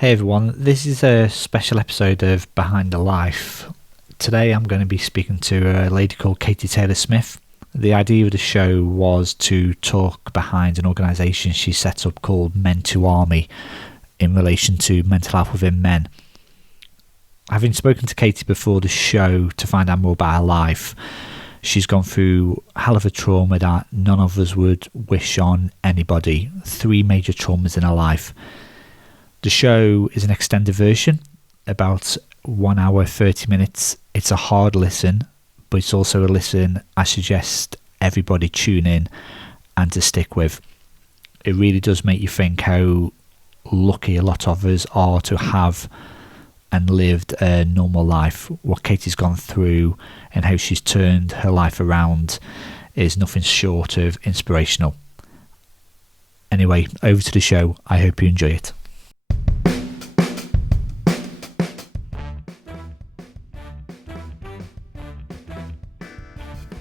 Hey everyone, this is a special episode of Behind the Life. Today I'm going to be speaking to a lady called Katie Taylor-Smith. The idea of the show was to talk behind an organisation she set up called Men to Army in relation to mental health within men. Having spoken to Katie before the show to find out more about her life, she's gone through a hell of a trauma that none of us would wish on anybody. 3 major traumas in her life. The show is an extended version, about 1 hour, 30 minutes. It's a hard listen, but it's also a listen I suggest everybody tune in and to stick with. It really does make you think how lucky a lot of us are to have and lived a normal life. What Katie's gone through and how she's turned her life around is nothing short of inspirational. Anyway, over to the show. I hope you enjoy it.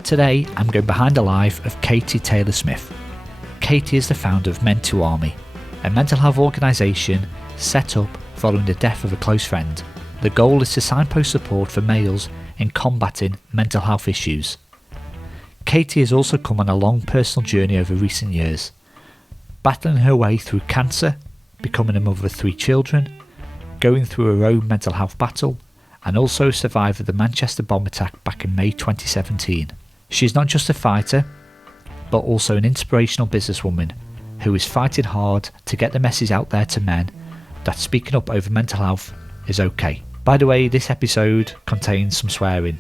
Today, I'm going behind the life of Katie Taylor-Smith. Katie is the founder of Men to Army, a mental health organisation set up following the death of a close friend. The goal is to signpost support for males in combating mental health issues. Katie has also come on a long personal journey over recent years, battling her way through cancer, becoming a mother of 3 children, going through her own mental health battle, and also survived the Manchester bomb attack back in May 2017. She's not just a fighter, but also an inspirational businesswoman who is fighting hard to get the message out there to men that speaking up over mental health is okay. By the way, this episode contains some swearing,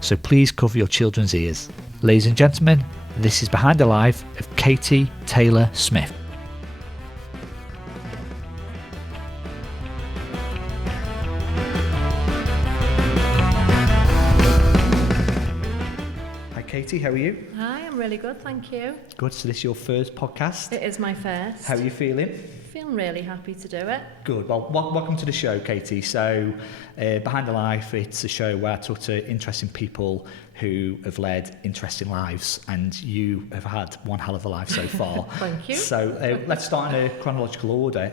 so please cover your children's ears. Ladies and gentlemen, this is Behind the Life of Katie Taylor-Smith. Katie, how are you? Hi, I'm really good, thank you. Good, so this is your first podcast? It is my first. How are you feeling? Feeling really happy to do it. Good, well, welcome to the show, Katie. So, Behind the Life, it's a show where I talk to interesting people who have led interesting lives, and you have had one hell of a life so far. Thank you. So, let's start in a chronological order.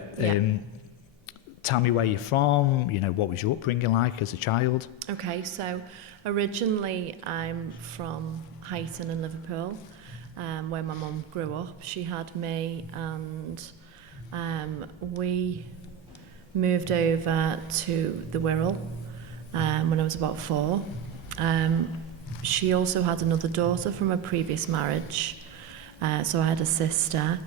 Tell me where you're from, what was your upbringing like as a child? Okay, so originally I'm from Huyton in Liverpool, where my mum grew up. She had me, and we moved over to the Wirral when I was about 4. She also had another daughter from a previous marriage, so I had a sister,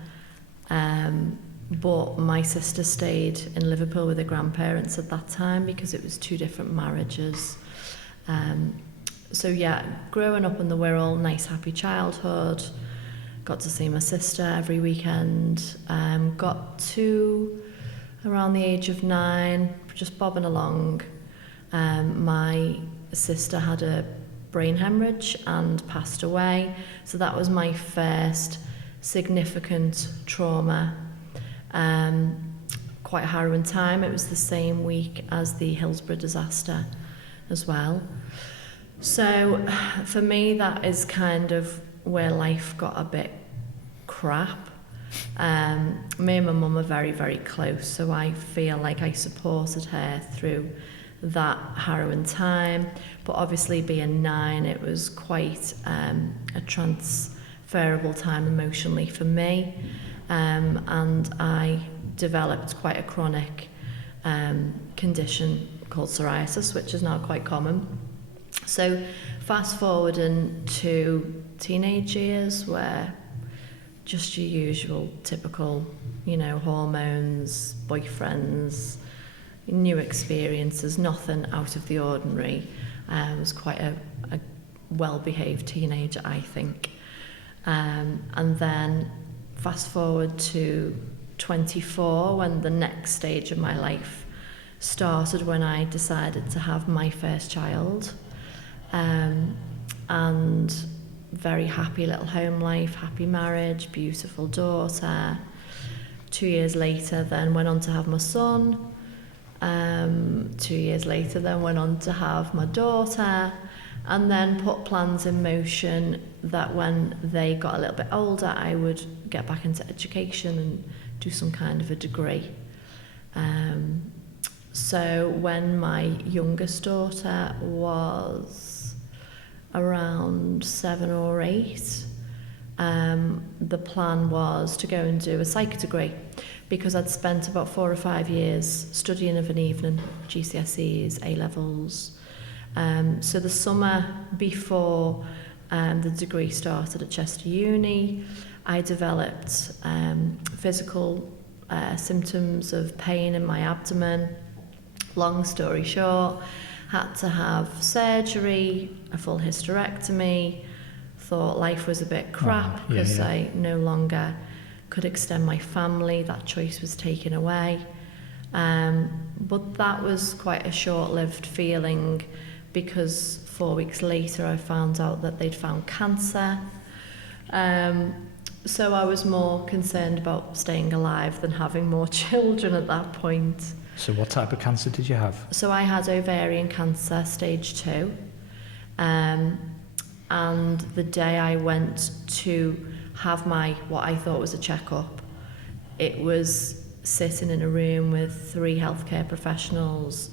but my sister stayed in Liverpool with her grandparents at that time because it was 2 different marriages. So yeah, growing up in the Wirral, nice happy childhood, got to see my sister every weekend, got to around the age of 9, just bobbing along. My sister had a brain hemorrhage and passed away, so that was my first significant trauma. Quite a harrowing time. It was the same week as the Hillsborough disaster as well. So for me, that is kind of where life got a bit crap. Me and my mum are very, very close, so I feel like I supported her through that harrowing time. But obviously being 9, it was quite a transferable time emotionally for me, and I developed quite a chronic condition called psoriasis, which is now quite common. So fast forwarding to teenage years, where just your usual typical, hormones, boyfriends, new experiences, nothing out of the ordinary. I was quite a well-behaved teenager, I think. And then fast forward to 24, when the next stage of my life started, when I decided to have my first child. And very happy little home life, happy marriage, beautiful daughter. 2 years later, then went on to have my son. 2 years later, then went on to have my daughter, and then put plans in motion that when they got a little bit older, I would get back into education and do some kind of a degree. So when my youngest daughter was around 7 or 8, the plan was to go and do a psych degree, because I'd spent about 4 or 5 years studying of an evening, GCSEs, A-levels. So the summer before the degree started at Chester Uni, I developed physical symptoms of pain in my abdomen. Long story short, had to have surgery, a full hysterectomy, thought life was a bit crap because I no longer could extend my family. That choice was taken away. But that was quite a short-lived feeling, because 4 weeks later I found out that they'd found cancer. So I was more concerned about staying alive than having more children at that point. So what type of cancer did you have? So I had ovarian cancer, stage 2. And the day I went to have my, what I thought was a checkup, it was sitting in a room with 3 healthcare professionals.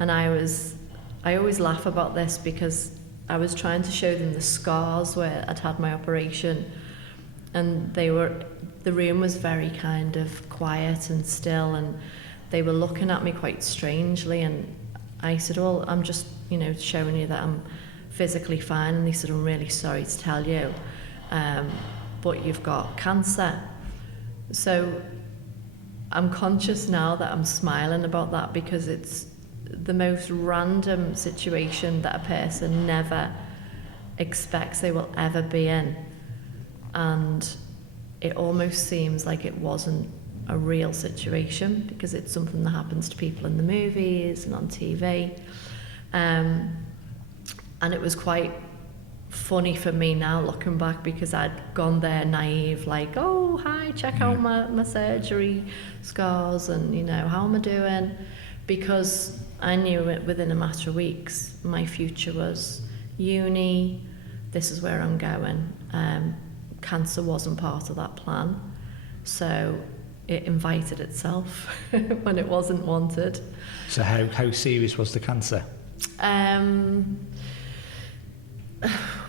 And I always laugh about this, because I was trying to show them the scars where I'd had my operation. And the room was very kind of quiet and still, and they were looking at me quite strangely, and I said, well, I'm just, showing you that I'm physically fine. And they said, I'm really sorry to tell you, but you've got cancer. So I'm conscious now that I'm smiling about that, because it's the most random situation that a person never expects they will ever be in. And it almost seems like it wasn't a real situation, because it's something that happens to people in the movies and on TV. And it was quite funny for me now looking back, because I'd gone there naive, like, oh, hi, check out my surgery scars, and, how am I doing? Because I knew within a matter of weeks my future was uni, this is where I'm going. Cancer wasn't part of that plan, so it invited itself when it wasn't wanted. So how serious was the cancer?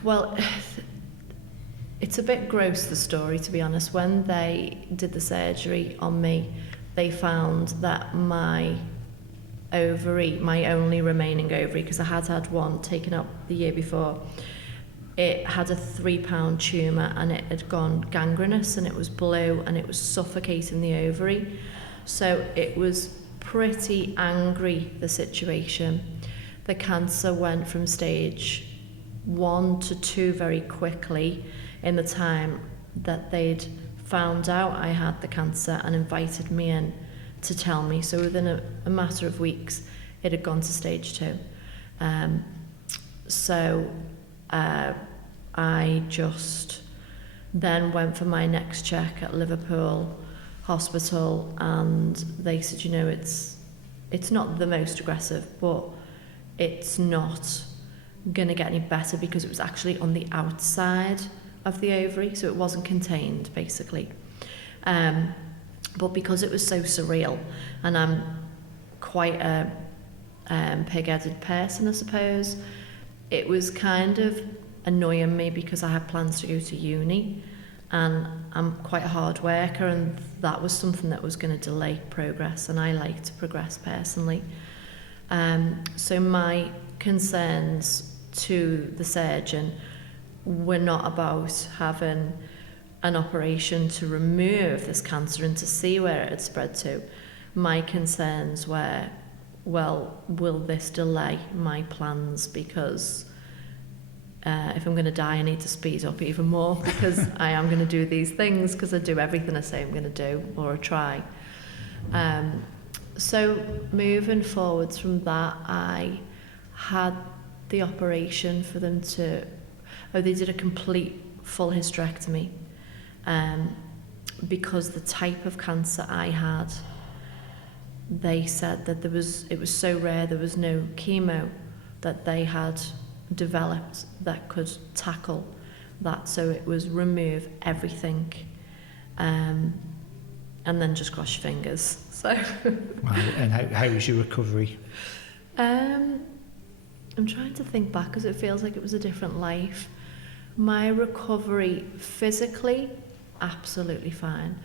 Well, it's a bit gross, the story, to be honest. When they did the surgery on me, they found that my ovary, my only remaining ovary, because I had one taken out the year before, it had a 3-pound tumour, and it had gone gangrenous, and it was blue, and it was suffocating the ovary. So it was pretty angry, the situation. The cancer went from stage 1 to 2 very quickly in the time that they'd found out I had the cancer and invited me in to tell me. So within a matter of weeks, it had gone to stage 2. I just then went for my next check at Liverpool Hospital, and they said, it's not the most aggressive, but it's not going to get any better, because it was actually on the outside of the ovary, so it wasn't contained, basically. But because it was so surreal, and I'm quite a pig-headed person, I suppose, it was kind of annoying me, because I had plans to go to uni, and I'm quite a hard worker, and that was something that was going to delay progress, and I like to progress personally. So my concerns to the surgeon were not about having an operation to remove this cancer and to see where it had spread to. My concerns were, well, will this delay my plans? Because if I'm going to die, I need to speed up even more, because I am going to do these things, because I do everything I say I'm going to do, or I try. So moving forwards from that, I had the operation for them to, they did a complete full hysterectomy, because the type of cancer I had, they said that it was so rare, there was no chemo that they had developed that could tackle that. So it was remove everything. and then just cross your fingers. So. Wow. And how was your recovery? I'm trying to think back because it feels like it was a different life. My recovery physically, absolutely fine.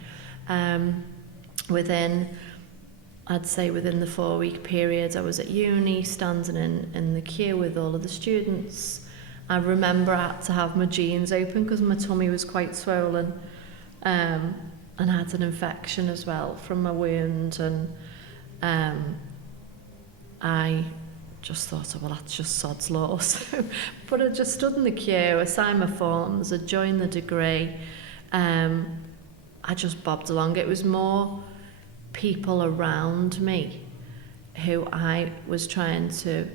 I'd say within the 4-week period, I was at uni, standing in the queue with all of the students. I remember I had to have my jeans open because my tummy was quite swollen, and I had an infection as well from my wound, and I just thought, oh, well, that's just sod's law. But I just stood in the queue, I signed my forms, I joined the degree, I just bobbed along. It was more people around me who I was trying to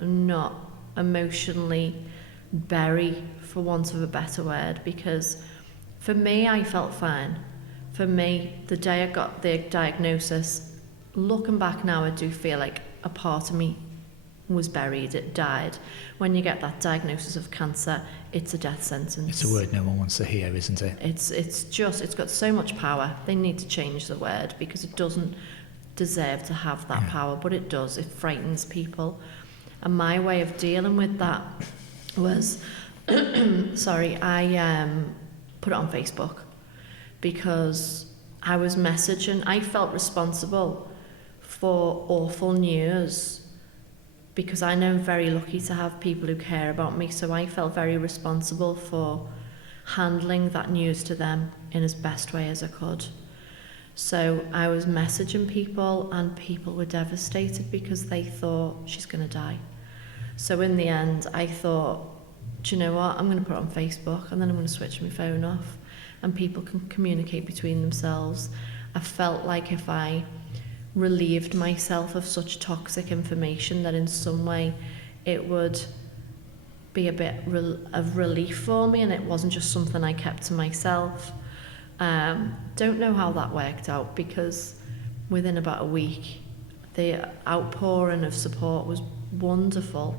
not emotionally bury, for want of a better word, because for me, I felt fine. For me, the day I got the diagnosis, looking back now, I do feel like a part of me was buried, it died. When you get that diagnosis of cancer, it's a death sentence. It's a word no one wants to hear, isn't it? It's got so much power. They need to change the word because it doesn't deserve to have that power, but it does. It frightens people. And my way of dealing with that was, I put it on Facebook because I was messaging. I felt responsible for awful news because I know I'm very lucky to have people who care about me, so I felt very responsible for handling that news to them in as best way as I could. So I was messaging people and people were devastated because they thought she's going to die. So in the end, I thought, do you know what, I'm going to put it on Facebook and then I'm going to switch my phone off and people can communicate between themselves. I felt like if I relieved myself of such toxic information that in some way it would be a bit of relief for me and it wasn't just something I kept to myself. Don't know how that worked out because within about a week the outpouring of support was wonderful,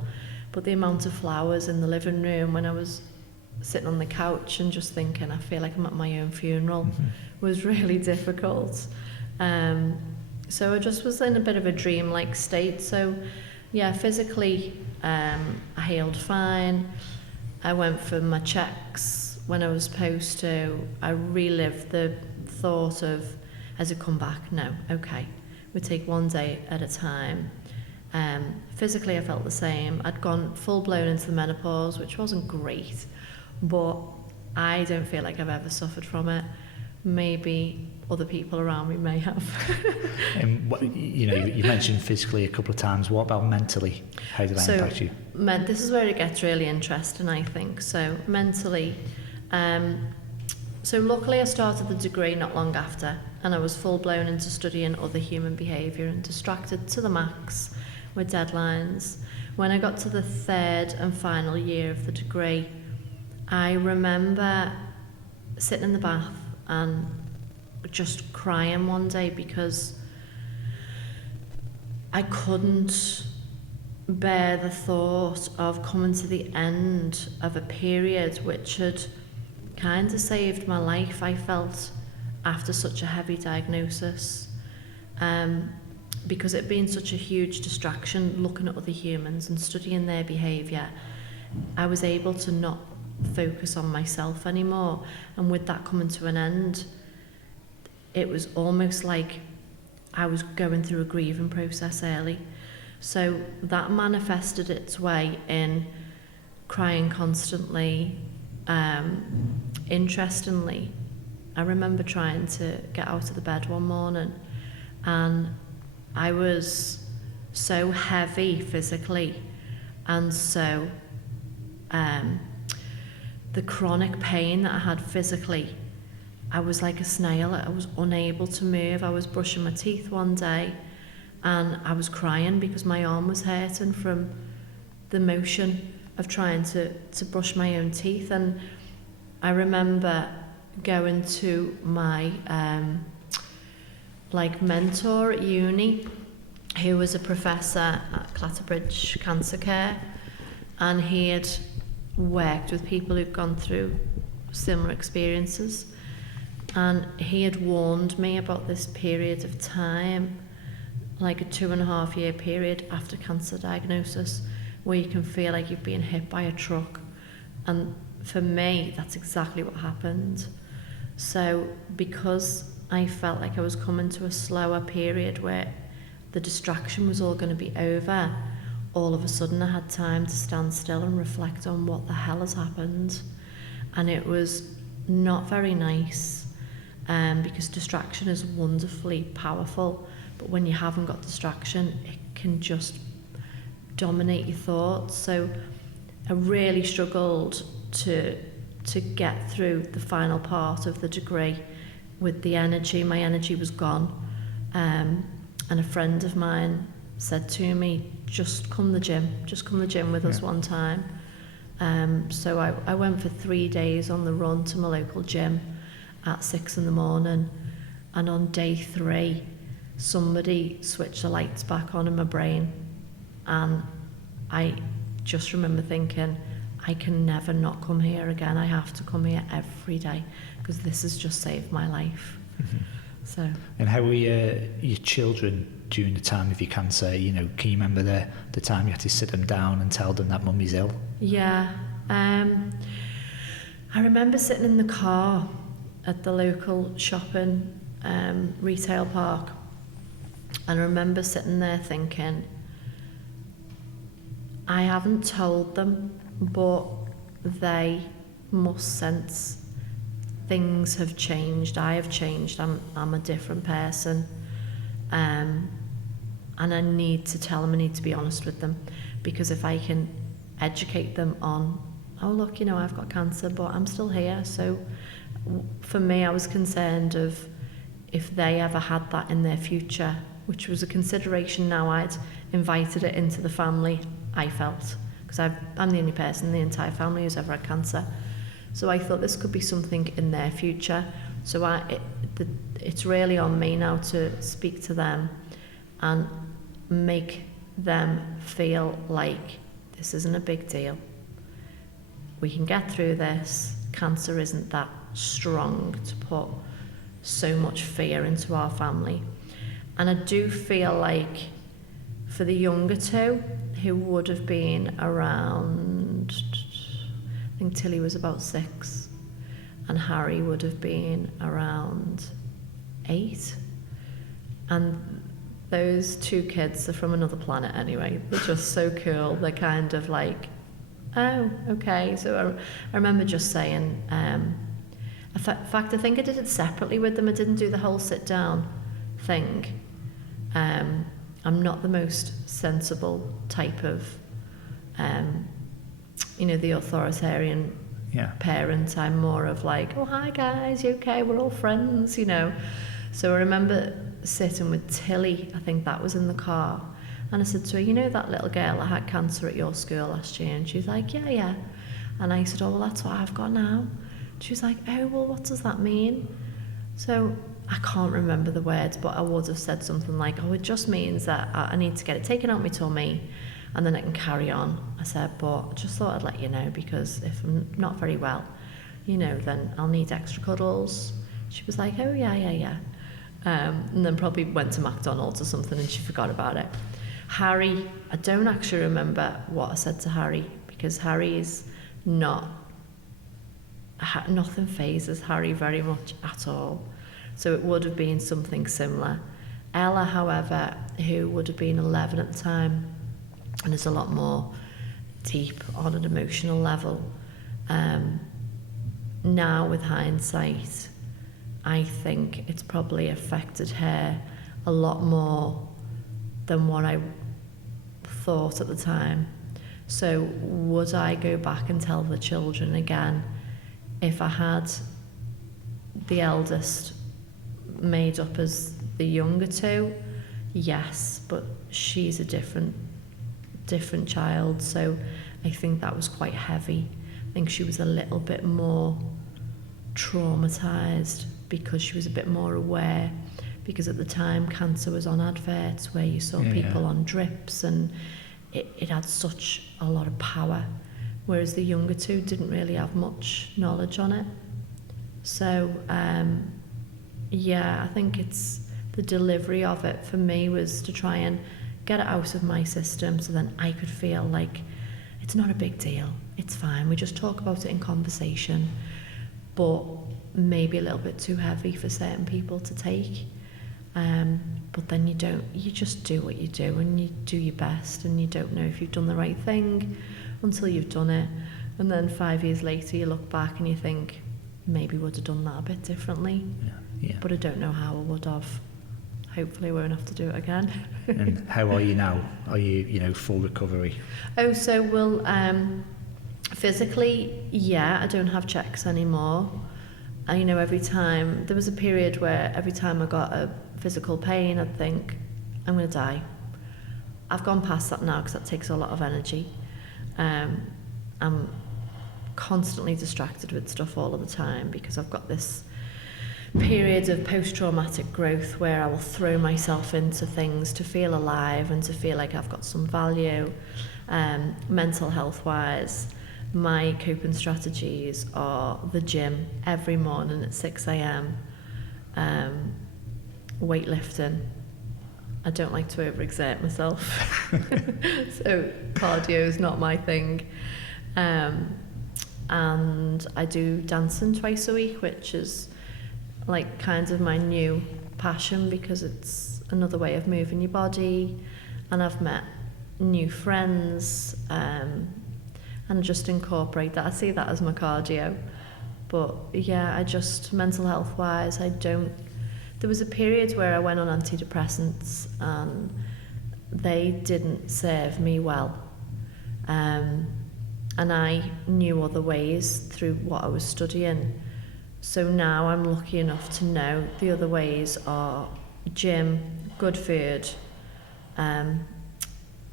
but the amount of flowers in the living room when I was sitting on the couch and just thinking I feel like I'm at my own funeral was really difficult. So I just was in a bit of a dream-like state. So yeah, physically I healed fine. I went for my checks when I was supposed to. I relived the thought of, has it come back? No, okay. We take one day at a time. Physically I felt the same. I'd gone full-blown into the menopause, which wasn't great, but I don't feel like I've ever suffered from it. Maybe other people around me may have. And you mentioned physically a couple of times. What about mentally? How did that impact you? This is where it gets really interesting, I think. So mentally, so luckily I started the degree not long after, and I was full blown into studying other human behaviour and distracted to the max with deadlines. When I got to the third and final year of the degree, I remember sitting in the bath and just crying one day because I couldn't bear the thought of coming to the end of a period which had kind of saved my life, I felt, after such a heavy diagnosis, because it being such a huge distraction looking at other humans and studying their behaviour, I was able to not focus on myself anymore, and with that coming to an end, it was almost like I was going through a grieving process early. So that manifested its way in crying constantly. Interestingly, I remember trying to get out of the bed one morning and I was so heavy physically, and so the chronic pain that I had physically, I was like a snail. I was unable to move. I was brushing my teeth one day and I was crying because my arm was hurting from the motion of trying to brush my own teeth. And I remember going to my mentor at uni, who was a professor at Clatterbridge Cancer Care, and he had worked with people who've gone through similar experiences. And he had warned me about this period of time, like a 2.5 year period after cancer diagnosis, where you can feel like you've been hit by a truck. And for me, that's exactly what happened. So because I felt like I was coming to a slower period where the distraction was all going to be over, all of a sudden I had time to stand still and reflect on what the hell has happened. And it was not very nice, because distraction is wonderfully powerful, but when you haven't got distraction, it can just dominate your thoughts. So I really struggled to get through the final part of the degree with the energy. My energy was gone, and a friend of mine said to me, just come to the gym with us one time. So I went for 3 days on the run to my local gym at 6 a.m, and on day 3 somebody switched the lights back on in my brain, and I just remember thinking, I can never not come here again. I have to come here every day because this has just saved my life. Mm-hmm. So. And how were your children during the time of your cancer? You know, can you remember the time you had to sit them down and tell them that mummy's ill? Yeah, I remember sitting in the car at the local shopping retail park, and I remember sitting there thinking, I haven't told them, but they must sense things have changed. I have changed. I'm a different person, and I need to tell them. I need to be honest with them, because if I can educate them on, oh look, you know, I've got cancer, but I'm still here. So for me, I was concerned of if they ever had that in their future, which was a consideration. Now I'd invited it into the family, I felt, because I'm the only person in the entire family who's ever had cancer. So I thought this could be something in their future. So it's really on me now to speak to them and make them feel like this isn't a big deal. We can get through this. Cancer isn't that strong to put so much fear into our family. And I do feel like for the younger two, who would have been around, I think Tilly was about 6, and Harry would have been around 8. And those 2 kids are from another planet anyway. They're just so cool. They're kind of like, oh, okay. So I remember just saying, in fact, I think I did it separately with them. I didn't do the whole sit down thing. I'm not the most sensible type of, the authoritarian parent. I'm more of like, oh, hi guys, you okay? We're all friends, you know. So I remember sitting with Tilly, I think that was in the car, and I said to her, you know that little girl that had cancer at your school last year? And she's like, yeah. And I said, oh, well, that's what I've got now. She was like, oh, well, what does that mean? So I can't remember the words, but I would have said something like, oh, it just means that I need to get it taken out my tummy and then I can carry on. I said, but I just thought I'd let you know, because if I'm not very well, you know, then I'll need extra cuddles. She was like, oh, yeah. And then probably went to McDonald's or something and she forgot about it. Harry, I don't actually remember what I said to Harry, because Harry's nothing phases Harry very much at all. So it would have been something similar. Ella, however, who would have been 11 at the time, and is a lot more deep on an emotional level. Now with hindsight, I think it's probably affected her a lot more than what I thought at the time. So would I go back and tell the children again? If I had the eldest made up as the younger two, yes, but she's a different child, so I think that was quite heavy. I think she was a little bit more traumatized because she was a bit more aware, because at the time cancer was on adverts where you saw people on drips, and it had such a lot of power, whereas the younger two didn't really have much knowledge on it. So yeah, I think it's the delivery of it for me was to try and get it out of my system so then I could feel like it's not a big deal, it's fine, we just talk about it in conversation, but maybe a little bit too heavy for certain people to take. But then you just do what you do and you do your best, and you don't know if you've done the right thing until you've done it. And then 5 years later you look back and you think, maybe would have done that a bit differently. Yeah. But I don't know how I would have. Hopefully I won't have to do it again. And how are you now? Are you full recovery? Oh, so physically, yeah, I don't have checks anymore. Every time, there was a period where every time I got a physical pain, I'd think, I'm going to die. I've gone past that now because that takes a lot of energy. I'm constantly distracted with stuff all of the time because I've got this period of post-traumatic growth where I will throw myself into things to feel alive and to feel like I've got some value. Mental health-wise, my coping strategies are the gym every morning at 6 a.m, weightlifting. I don't like to overexert myself, so cardio is not my thing. And I do dancing twice a week, which is like kind of my new passion because it's another way of moving your body, and I've met new friends, and just incorporate that. I see that as my cardio. But yeah, I just, mental health wise, there was a period where I went on antidepressants and they didn't serve me well. And I knew other ways through what I was studying. So now I'm lucky enough to know the other ways are gym, good food,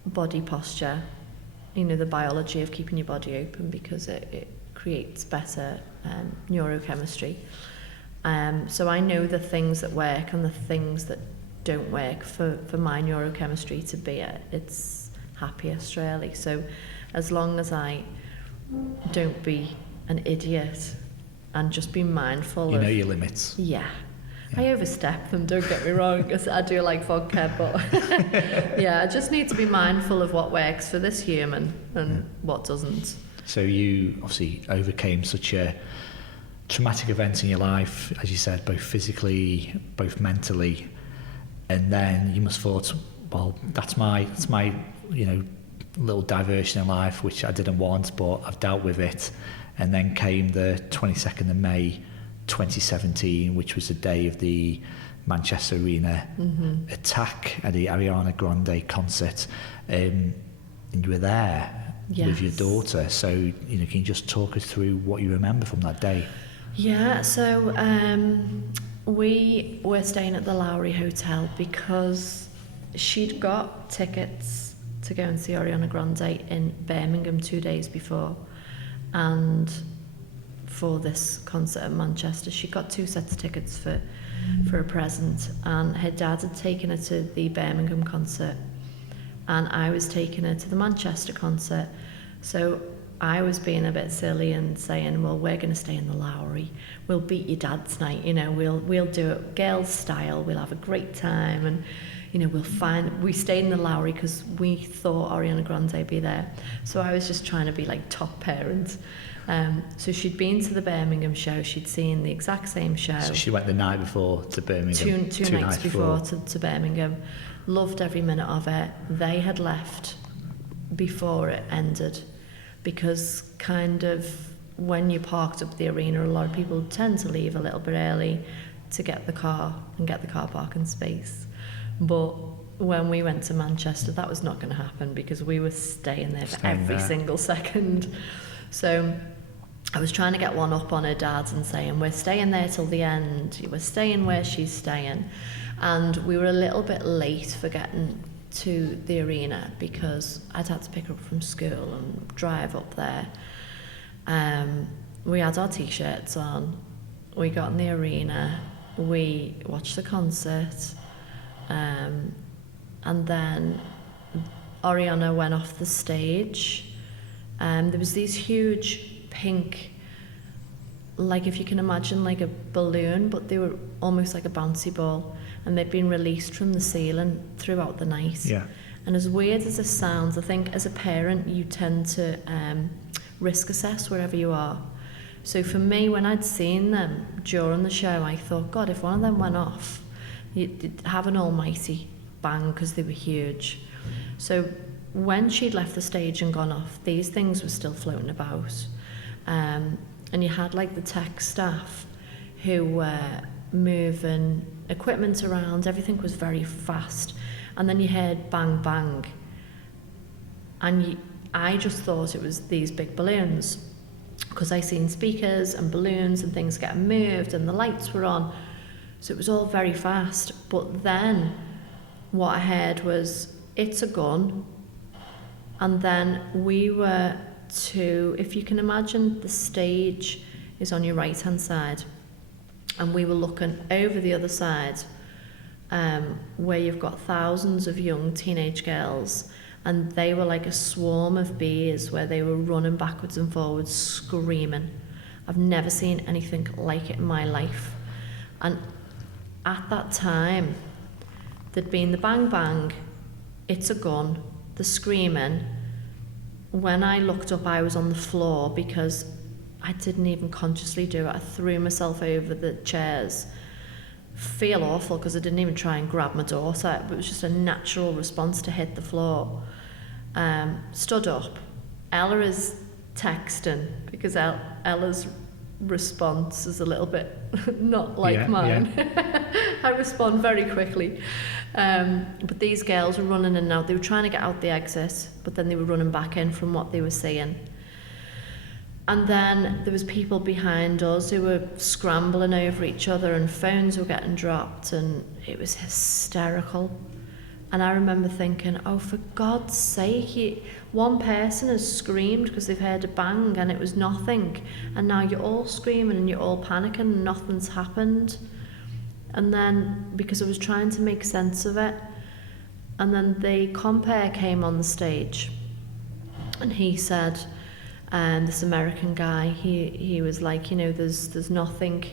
body posture, the biology of keeping your body open because it creates better neurochemistry. So I know the things that work and the things that don't work for my neurochemistry to be at its happiest, really. So as long as I don't be an idiot and just be mindful of your limits. Yeah. I overstep them, don't get me wrong, because I do like vodka, but yeah, I just need to be mindful of what works for this human and what doesn't. So you obviously overcame such a traumatic event in your life, as you said, both physically, both mentally, and then you must have thought, well, that's my little diversion in life, which I didn't want, but I've dealt with it. And then came the 22nd of May 2017, which was the day of the Manchester Arena attack at the Ariana Grande concert, and you were there with your daughter. So can you just talk us through what you remember from that day? Yeah, so we were staying at the Lowry Hotel because she'd got tickets to go and see Ariana Grande in Birmingham 2 days before, and for this concert in Manchester she got 2 sets of tickets for a present, and her dad had taken her to the Birmingham concert and I was taking her to the Manchester concert. So I was being a bit silly and saying, well, we're going to stay in the Lowry, we'll beat your dad's night, we'll do it girls style, we'll have a great time, and we stayed in the Lowry because we thought Ariana Grande would be there. So I was just trying to be like top parent. So she'd been to the Birmingham show, she'd seen the exact same show. So she went the night before to Birmingham? Two nights before to Birmingham. Loved every minute of it. They had left before it ended because kind of when you parked up the arena, a lot of people tend to leave a little bit early to get the car and get the car parking space. But when we went to Manchester, that was not going to happen because we were staying there for every single second. So I was trying to get one up on her dad and saying, we're staying there till the end, we're staying where she's staying. And we were a little bit late for getting to the arena because I'd had to pick her up from school and drive up there. We had our t-shirts on, we got in the arena, we watched the concert, and then Ariana went off the stage. There was these huge pink like if you can imagine like a balloon, but they were almost like a bouncy ball, and they'd been released from the ceiling throughout the night. Yeah. And as weird as it sounds, I think as a parent you tend to risk assess wherever you are. So for me, when I'd seen them during the show, I thought, God, if one of them went off, you'd have an almighty bang, because they were huge. So when she'd left the stage and gone off, these things were still floating about. And you had like the tech staff who were moving equipment around. Everything was very fast. And then you heard bang, bang. And I just thought it was these big balloons, because I seen speakers and balloons and things getting moved and the lights were on. So it was all very fast. But then what I heard was, it's a gun. And then we were to, if you can imagine, the stage is on your right hand side, and we were looking over the other side, where you've got thousands of young teenage girls, and they were like a swarm of bees, where they were running backwards and forwards screaming. I've never seen anything like it in my life. And at that time there'd been the bang bang, it's a gun, the screaming. When I looked up, I was on the floor, because I didn't even consciously do it. I threw myself over the chairs. Feel awful, because I didn't even try and grab my daughter. It was just a natural response to hit the floor. Stood up. Ella is texting, because Ella's response is a little bit not like mine. Yeah. I respond very quickly. But these girls were running in and out. They were trying to get out the exit, but then they were running back in from what they were seeing. And then there was people behind us who were scrambling over each other, and phones were getting dropped, and it was hysterical. And I remember thinking, oh, for God's sake, one person has screamed because they've heard a bang and it was nothing, and now you're all screaming and you're all panicking and nothing's happened. And then, because I was trying to make sense of it, and then the compere came on the stage, and he said, this American guy, he was like, you know, there's nothing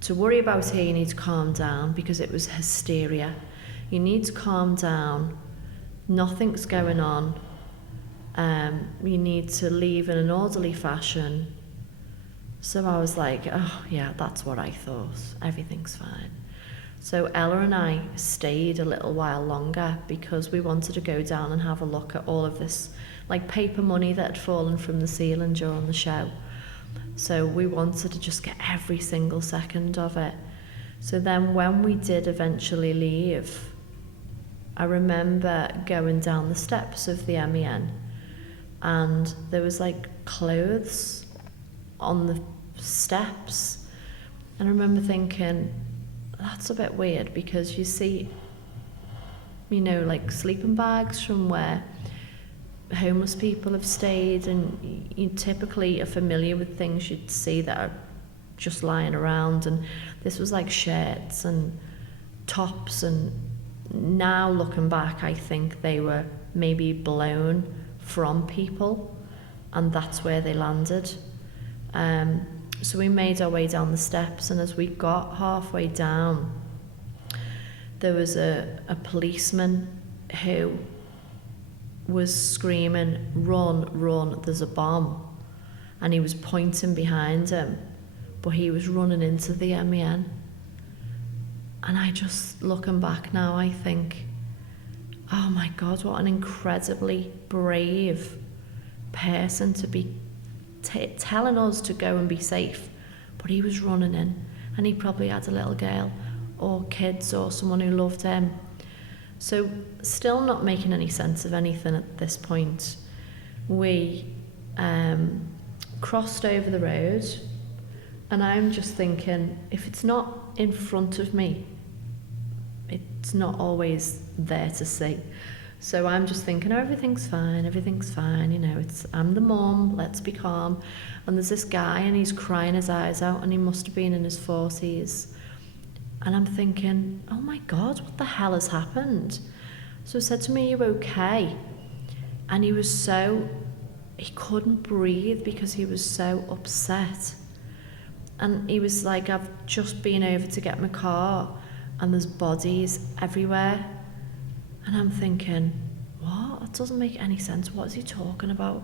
to worry about here, you need to calm down, because it was hysteria. You need to calm down, nothing's going on, you need to leave in an orderly fashion. So I was like, oh yeah, that's what I thought, everything's fine. So Ella and I stayed a little while longer, because we wanted to go down and have a look at all of this like paper money that had fallen from the ceiling during the show. So we wanted to just get every single second of it. So then when we did eventually leave, I remember going down the steps of the MEN, and there was like clothes on the steps, and I remember thinking, that's a bit weird, because you see, you know, like sleeping bags from where homeless people have stayed, and you typically are familiar with things you'd see that are just lying around, and this was like shirts and tops, and now looking back, I think they were maybe blown from people, and that's where they landed. So we made our way down the steps, and as we got halfway down, there was a policeman who was screaming, run, run, there's a bomb. And he was pointing behind him, but he was running into the MEN. And I just, looking back now, I think, oh my God, what an incredibly brave person to be telling us to go and be safe. But he was running in, and he probably had a little girl or kids or someone who loved him. So still not making any sense of anything at this point. We crossed over the road, and I'm just thinking, if it's not in front of me, it's not always there to see. So I'm just thinking, oh, everything's fine, you know, I'm the mum, let's be calm. And there's this guy, and he's crying his eyes out, and he must have been in his 40s. And I'm thinking, oh my God, what the hell has happened? So he said to me, are you okay? And he couldn't breathe because he was so upset. And he was like, I've just been over to get my car and there's bodies everywhere. And I'm thinking, what? That doesn't make any sense. What is he talking about?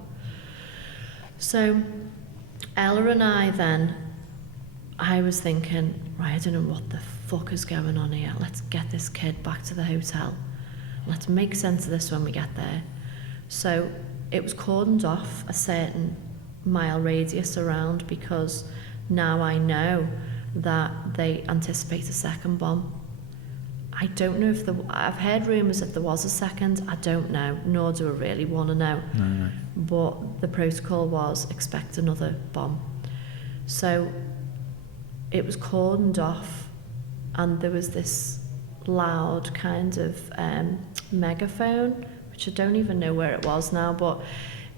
So Ella and I was thinking, right, I don't know what the fuck is going on here. Let's get this kid back to the hotel. Let's make sense of this when we get there. So it was cordoned off a certain mile radius around, because now I know that they anticipate a second bomb. I don't know if I've heard rumours that there was a second. I don't know, nor do I really want to know. No. But the protocol was expect another bomb. So it was cordoned off, and there was this loud kind of megaphone, which I don't even know where it was now, but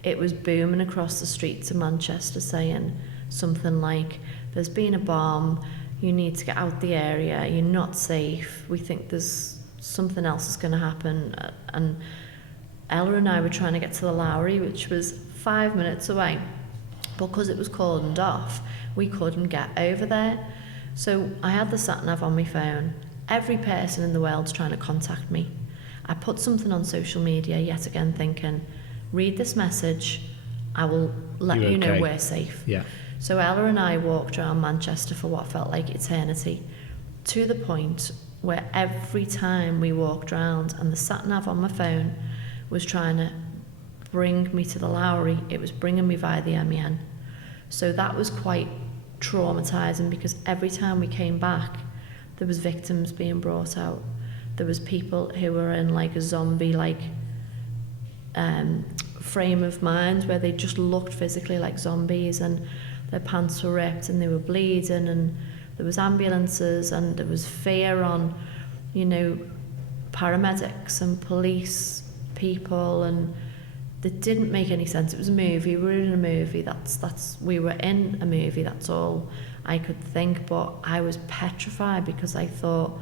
it was booming across the streets of Manchester saying something like, there's been a bomb, you need to get out the area, you're not safe, we think there's something else is going to happen. And Ella and I were trying to get to the Lowry, which was 5 minutes away, but because it was cordoned off, we couldn't get over there. So I had the sat-nav on my phone. Every person in the world's trying to contact me. I put something on social media, yet again thinking, read this message, I will let you know we're safe. Yeah. So Ella and I walked around Manchester for what felt like eternity, to the point where every time we walked around and the sat-nav on my phone was trying to bring me to the Lowry, it was bringing me via the MEN. So that was quite traumatising, because every time we came back, there was victims being brought out. There was people who were in like a zombie-like frame of mind, where they just looked physically like zombies, and their pants were ripped and they were bleeding, and there was ambulances, and there was fear on, you know, paramedics and police people, and it didn't make any sense. It was a movie. We were in a movie. We were in a movie. That's all I could think. But I was petrified, because I thought,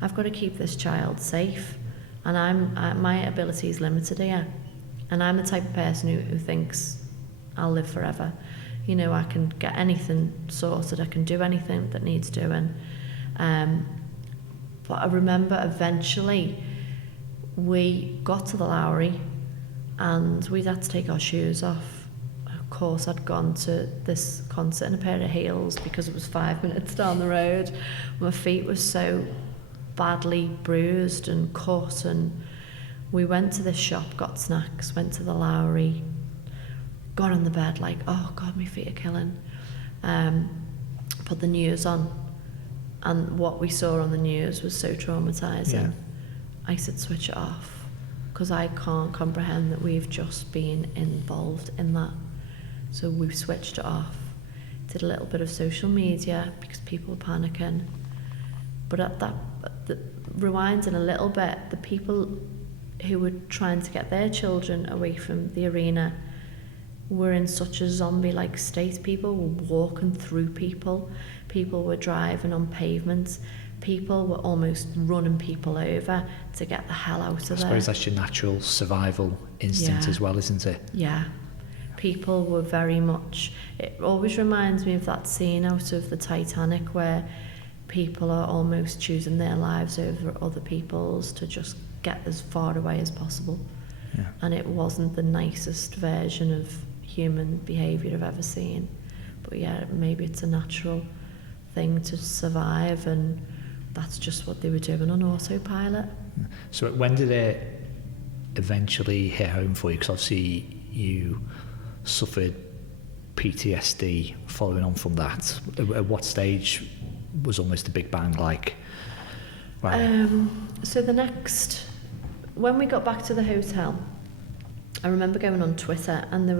I've got to keep this child safe, and my ability is limited here, and I'm the type of person who thinks I'll live forever. You know, I can get anything sorted. I can do anything that needs doing. But I remember eventually we got to the Lowry, and we'd had to take our shoes off. Of course, I'd gone to this concert in a pair of heels because it was 5 minutes down the road. My feet were so badly bruised and cut, and we went to this shop, got snacks, went to the Lowry, got on the bed like, oh God, my feet are killing. Put the news on, and what we saw on the news was so traumatising. Yeah. I said, switch it off, because I can't comprehend that we've just been involved in that. So we switched it off, did a little bit of social media because people were panicking. But rewinding a little bit, the people who were trying to get their children away from the arena were in such a zombie-like state. People were walking through people were driving on pavements, people were almost running people over to get the hell out of there. I suppose that's your natural survival instinct as well, isn't it? Yeah. People were very much... It always reminds me of that scene out of the Titanic where people are almost choosing their lives over other people's to just get as far away as possible. Yeah. And it wasn't the nicest version of human behaviour I've ever seen. But yeah, maybe it's a natural thing to survive, and that's just what they were doing on autopilot. So when did it eventually hit home for you? Because obviously you suffered PTSD following on from that. At what stage was almost a big bang like? Wow. So when we got back to the hotel, I remember going on Twitter, and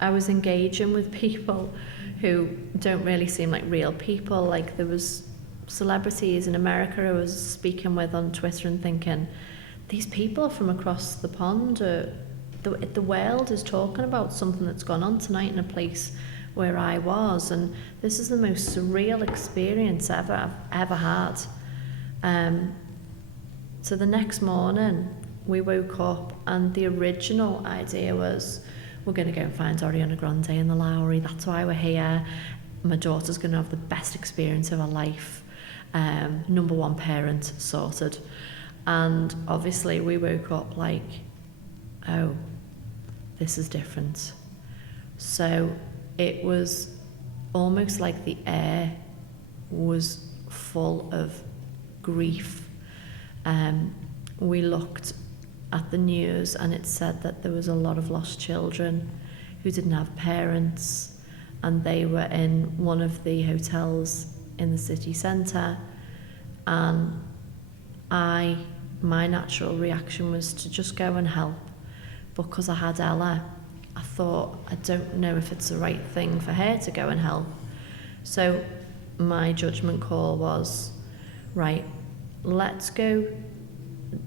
I was engaging with people who don't really seem like real people. Like, there was celebrities in America I was speaking with on Twitter and thinking, these people from across the pond, the world is talking about something that's gone on tonight in a place where I was, and this is the most surreal experience I've ever had. So the next morning we woke up, and the original idea was we're going to go and find Ariana Grande in the Lowry, that's why we're here, my daughter's going to have the best experience of her life, number one parent sorted. And obviously we woke up like, oh, this is different. So it was almost like the air was full of grief. We looked at the news and it said that there was a lot of lost children who didn't have parents, and they were in one of the hotels in the city centre. And my natural reaction was to just go and help, because I had Ella. I thought, I don't know if it's the right thing for her to go and help. So my judgment call was, right, let's go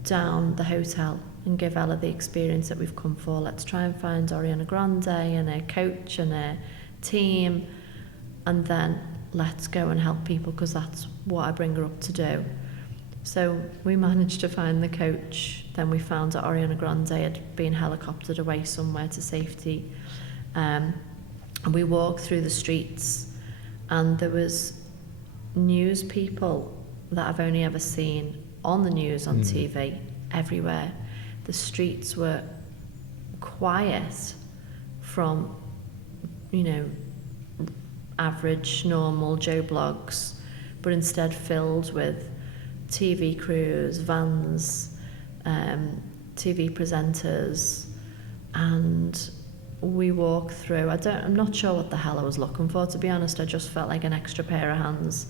down the hotel and give Ella the experience that we've come for. Let's try and find Ariana Grande and her coach and her team, and then let's go and help people, because that's what I bring her up to do. So we managed to find the coach. Then we found that Ariana Grande had been helicoptered away somewhere to safety. And we walked through the streets, and there was news people that I've only ever seen on the news, on TV, everywhere. The streets were quiet from, average, normal Joe Blogs, but instead filled with TV crews, vans, TV presenters, and we walked through. I'm not sure what the hell I was looking for, to be honest. I just felt like an extra pair of hands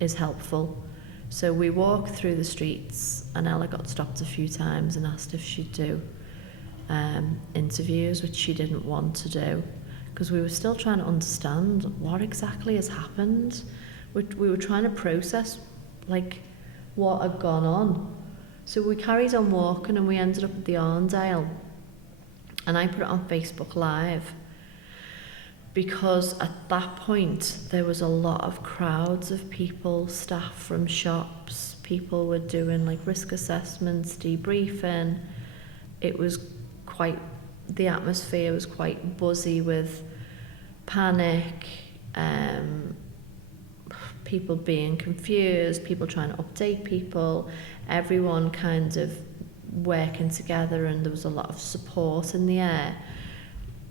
is helpful. So we walked through the streets, and Ella got stopped a few times and asked if she'd do interviews, which she didn't want to do, because we were still trying to understand what exactly has happened. We were trying to process, what had gone on. So we carried on walking, and we ended up at the Arndale, and I put it on Facebook Live, because at that point there was a lot of crowds of people, staff from shops, people were doing risk assessments, debriefing. It was the atmosphere was quite buzzy with panic, people being confused, people trying to update people, everyone kind of working together, and there was a lot of support in the air.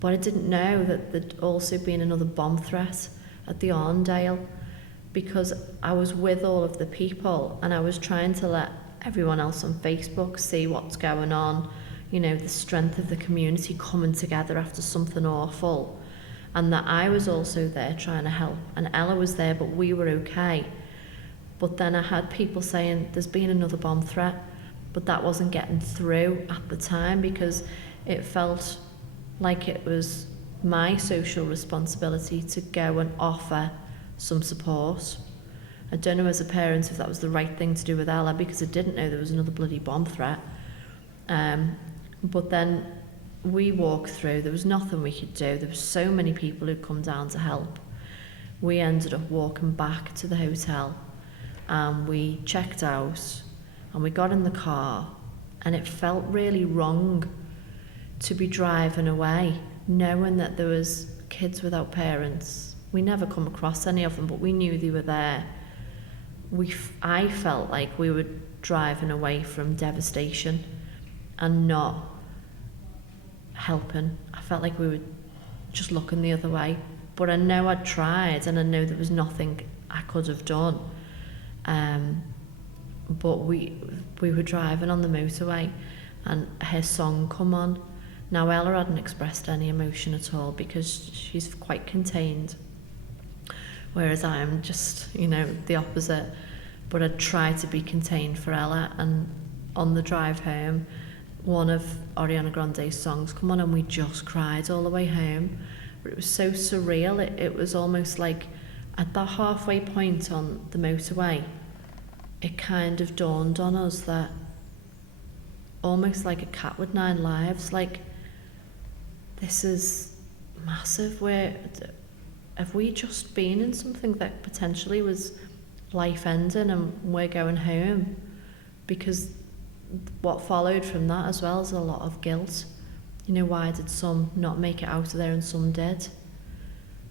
But I didn't know that there'd also been another bomb threat at the Arndale, because I was with all of the people and I was trying to let everyone else on Facebook see what's going on, the strength of the community coming together after something awful, and that I was also there trying to help, and Ella was there, but we were okay. But then I had people saying there's been another bomb threat, but that wasn't getting through at the time, because it felt like it was my social responsibility to go and offer some support. I don't know as a parent if that was the right thing to do with Ella, because I didn't know there was another bloody bomb threat. But then we walked through, there was nothing we could do. There were so many people who'd come down to help. We ended up walking back to the hotel, and we checked out, and we got in the car, and it felt really wrong to be driving away knowing that there was kids without parents. We never come across any of them, but we knew they were there. I felt like we were driving away from devastation and not helping. I felt like we were just looking the other way, but I know I'd tried, and I know there was nothing I could have done. But we were driving on the motorway, and her song come on. Now Ella hadn't expressed any emotion at all, because she's quite contained, whereas I am just, the opposite. But I tried to be contained for Ella, and on the drive home, one of Ariana Grande's songs come on, and we just cried all the way home. But it was so surreal. It was almost like at that halfway point on the motorway, it kind of dawned on us that, almost like a cat with 9 lives, this is massive. Have we just been in something that potentially was life-ending, and we're going home? Because what followed from that as well is a lot of guilt. You know, why did some not make it out of there and some did?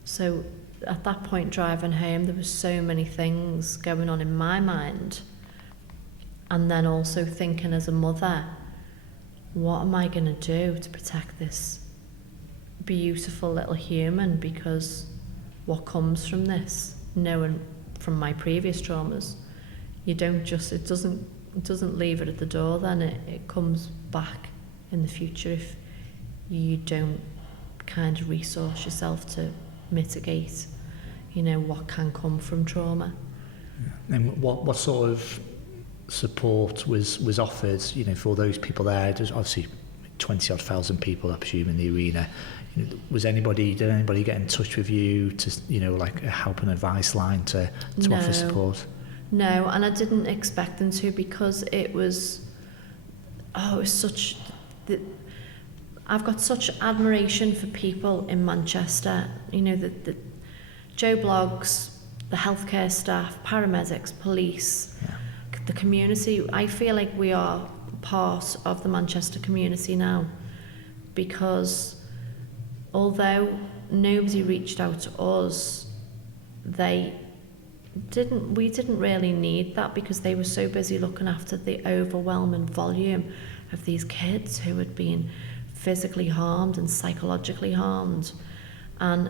So at that point, driving home, there were so many things going on in my mind. And then also thinking as a mother, what am I going to do to protect this beautiful little human? Because what comes from this, knowing from my previous traumas, you don't just, it doesn't leave it at the door, then it comes back in the future if you don't kind of resource yourself to mitigate, you know, what can come from trauma. Yeah. And what sort of support was offered, you know, for those people there? There's obviously 20,000 people, I presume, in the arena. You know, did anybody get in touch with you to, you know, like a help and advice line to offer support? No, and I didn't expect them to, because it was such... I've got such admiration for people in Manchester, you know, the Joe Blogs, the healthcare staff, paramedics, police, the community. I feel like we are part of the Manchester community now, because although nobody reached out to us, we didn't really need that, because they were so busy looking after the overwhelming volume of these kids who had been physically harmed and psychologically harmed. And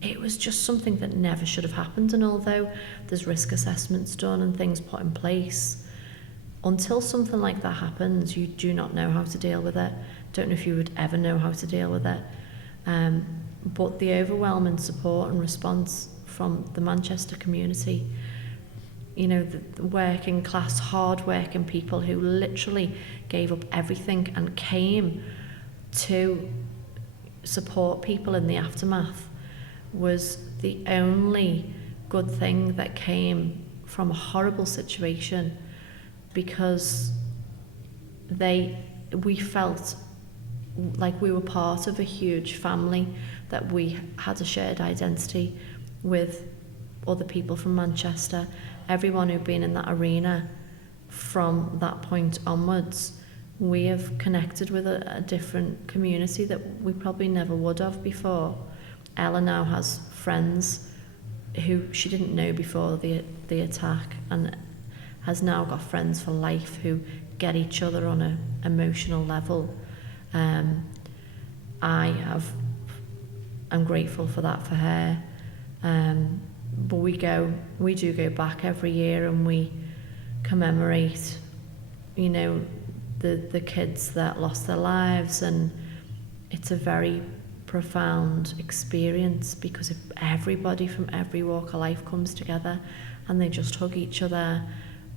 it was just something that never should have happened. And although there's risk assessments done and things put in place, until something like that happens, you do not know how to deal with it. Don't know if you would ever know how to deal with it. But the overwhelming support and response from the Manchester community, you know, the working class, hard-working people who literally gave up everything and came to support people in the aftermath, was the only good thing that came from a horrible situation, because we felt like we were part of a huge family, that we had a shared identity with other people from Manchester. Everyone who'd been in that arena from that point onwards, we have connected with a different community that we probably never would have before. Ella now has friends who she didn't know before the attack, and has now got friends for life who get each other on an emotional level. I'm grateful for that for her. But we do go back every year, and we commemorate, you know, the kids that lost their lives, and it's a very profound experience, because if everybody from every walk of life comes together and they just hug each other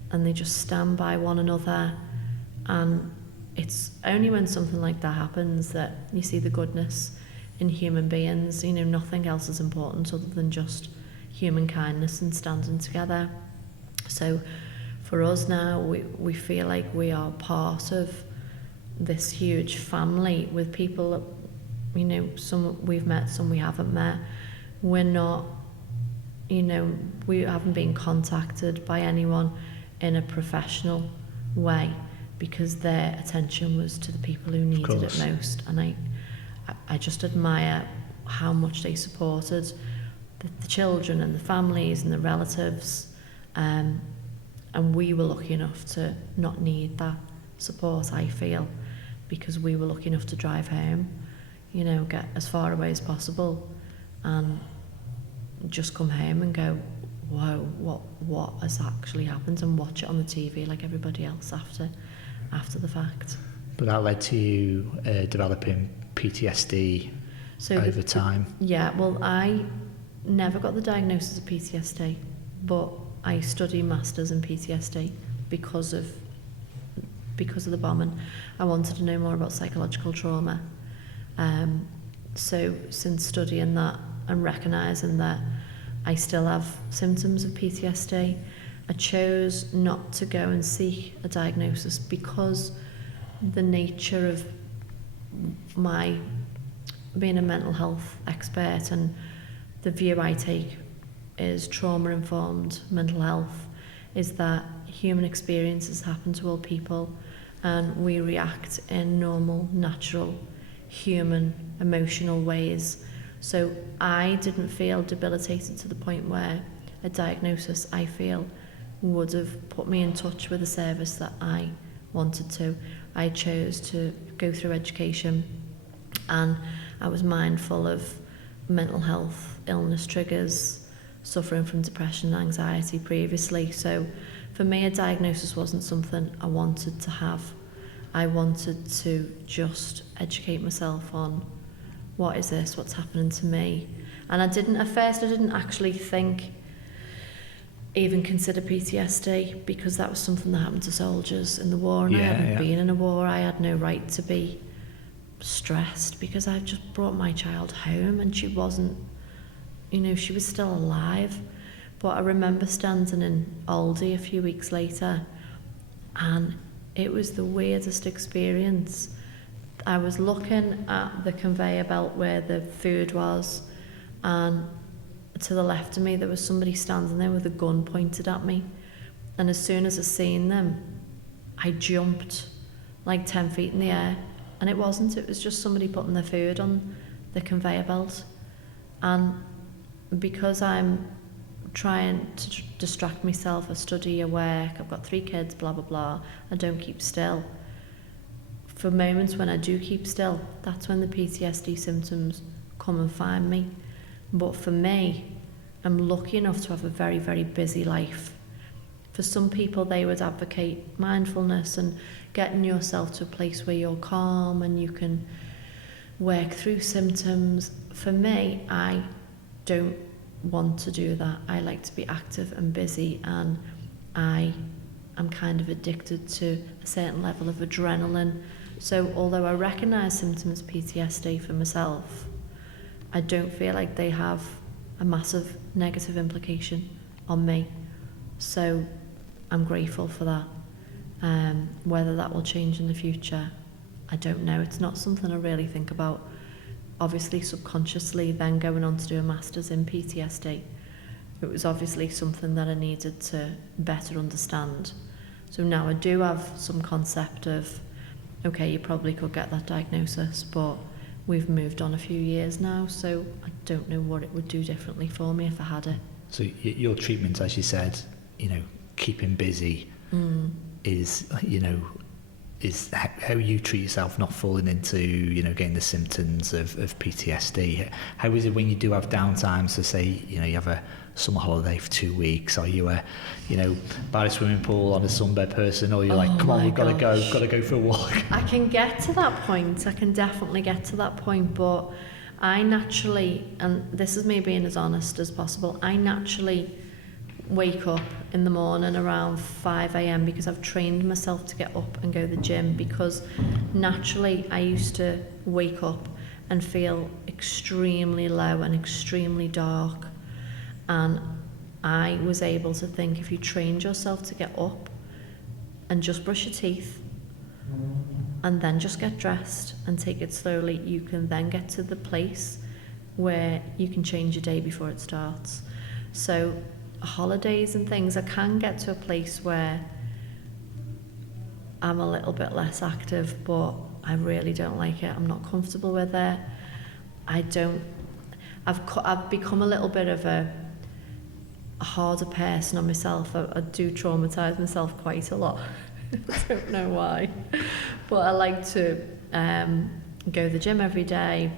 and they just stand by one another, and it's only when something like that happens that you see the goodness in human beings. You know, nothing else is important other than just human kindness and standing together. So for us now, we feel like we are part of this huge family with people that, you know, some we've met, some we haven't met. We're not, you know, we haven't been contacted by anyone in a professional way, because their attention was to the people who needed it most. And I just admire how much they supported the children and the families and the relatives. And we were lucky enough to not need that support, I feel, because we were lucky enough to drive home, you know, get as far away as possible and just come home and go, whoa, what has actually happened, and watch it on the TV like everybody else after the fact. But that led to you developing PTSD over time. Yeah, well, I never got the diagnosis of PTSD, but I studied masters in PTSD because of the bombing. I wanted to know more about psychological trauma. So since studying that and recognising that I still have symptoms of PTSD, I chose not to go and seek a diagnosis, because the nature of my being a mental health expert and the view I take is trauma-informed mental health, is that human experiences happen to all people, and we react in normal, natural human, emotional ways. So I didn't feel debilitated to the point where a diagnosis, I feel, would have put me in touch with a service that I wanted to. I chose to go through education, and I was mindful of mental health, illness triggers, suffering from depression and anxiety previously. So for me, a diagnosis wasn't something I wanted to have. I wanted to just educate myself on what is this, what's happening to me. And at first I didn't actually even consider PTSD, because that was something that happened to soldiers in the war, and I hadn't been in a war. I had no right to be stressed because I've just brought my child home and she wasn't, she was still alive. But I remember standing in Aldi a few weeks later, and it was the weirdest experience. I was looking at the conveyor belt where the food was, and to the left of me there was somebody standing there with a gun pointed at me, and as soon as I seen them, I jumped like 10 feet in the air. And it was just somebody putting their food on the conveyor belt. And because I'm trying to distract myself, I study, I work, I've got 3 kids, blah blah blah, I don't keep still. For moments when I do keep still, that's when the PTSD symptoms come and find me. But for me, I'm lucky enough to have a very, very busy life. For some people, they would advocate mindfulness and getting yourself to a place where you're calm and you can work through symptoms. For me, I don't want to do that. I like to be active and busy, and I am kind of addicted to a certain level of adrenaline. So although I recognise symptoms of PTSD for myself, I don't feel like they have a massive negative implication on me. So I'm grateful for that. Whether that will change in the future, I don't know. It's not something I really think about. Obviously, subconsciously, then going on to do a master's in PTSD, it was obviously something that I needed to better understand. So now I do have some concept of, okay, you probably could get that diagnosis, but we've moved on a few years now, so I don't know what it would do differently for me if I had it. So your treatment, as you said, keeping busy is how you treat yourself, not falling into, getting the symptoms of PTSD. How is it when you do have downtimes, to say, you have a summer holiday for 2 weeks? Are you by a swimming pool on a sunbed person, or you're like, come on, we've got to go for a walk? I can get to that point. I can definitely get to that point, but I naturally, and this is me being as honest as possible, I naturally wake up in the morning around 5 a.m. because I've trained myself to get up and go to the gym, because naturally I used to wake up and feel extremely low and extremely dark, and I was able to think, if you trained yourself to get up and just brush your teeth and then just get dressed and take it slowly, you can then get to the place where you can change your day before it starts. So holidays and things, I can get to a place where I'm a little bit less active, but I really don't like it. I'm not comfortable with it. I've become a little bit of a harder person on myself. I do traumatise myself quite a lot. I don't know why, but I like to go to the gym every day.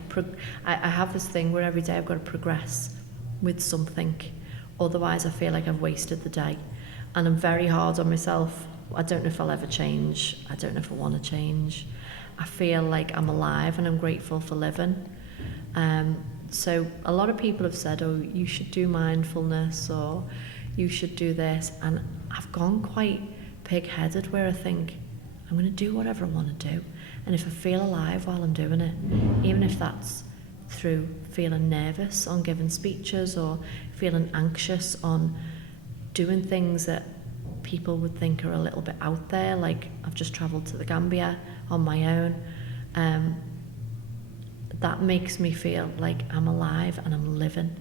I have this thing where every day I've got to progress with something. Otherwise, I feel like I've wasted the day. And I'm very hard on myself. I don't know if I'll ever change. I don't know if I want to change. I feel like I'm alive and I'm grateful for living. So a lot of people have said, oh, you should do mindfulness, or you should do this. And I've gone quite pig-headed, where I think, I'm going to do whatever I want to do. And if I feel alive while I'm doing it, even if that's through feeling nervous on giving speeches, or feeling anxious on doing things that people would think are a little bit out there, like I've just travelled to the Gambia on my own, that makes me feel like I'm alive and I'm living,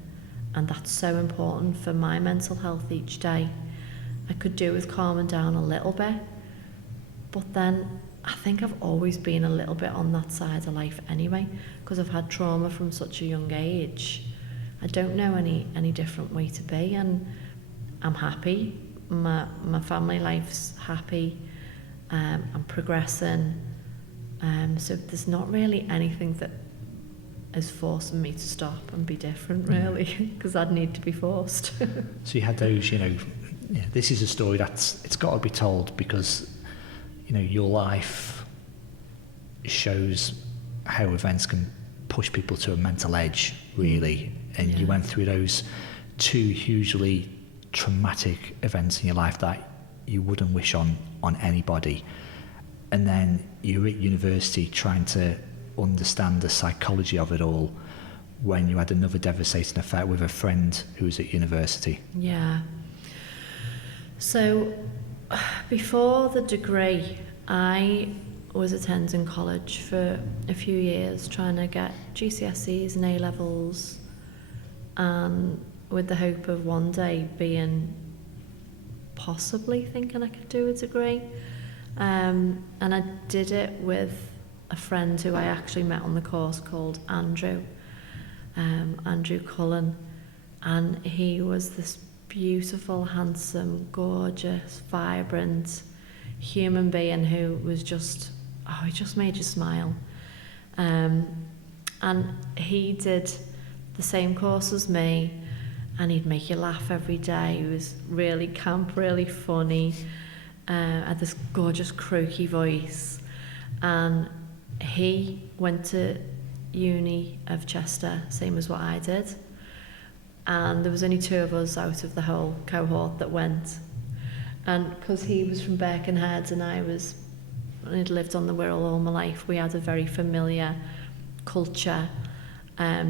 and that's so important for my mental health each day. I could do with calming down a little bit, but then I think I've always been a little bit on that side of life anyway, because I've had trauma from such a young age. I don't know any different way to be, and I'm happy. My family life's happy. I'm progressing. So there's not really anything that is forcing me to stop and be different, really, because I'd need to be forced. So you had those, this is a story it's got to be told, because your life shows how events can push people to a mental edge, really. And you went through those two hugely traumatic events in your life that you wouldn't wish on anybody. And then you're at university trying to understand the psychology of it all, when you had another devastating affair with a friend who was at university. Yeah. So before the degree, I was attending college for a few years, trying to get GCSEs and A-levels, and with the hope of one day possibly thinking I could do a degree. And I did it with a friend who I actually met on the course called Andrew Cullen, and he was this beautiful, handsome, gorgeous, vibrant human being who was he just made you smile. And he did the same course as me, and he'd make you laugh every day. He was really camp, really funny, had this gorgeous croaky voice, and he went to uni of Chester, same as what I did, and there was only 2 of us out of the whole cohort that went. And because he was from Birkenhead and I'd lived on the Wirral all my life, we had a very familiar culture,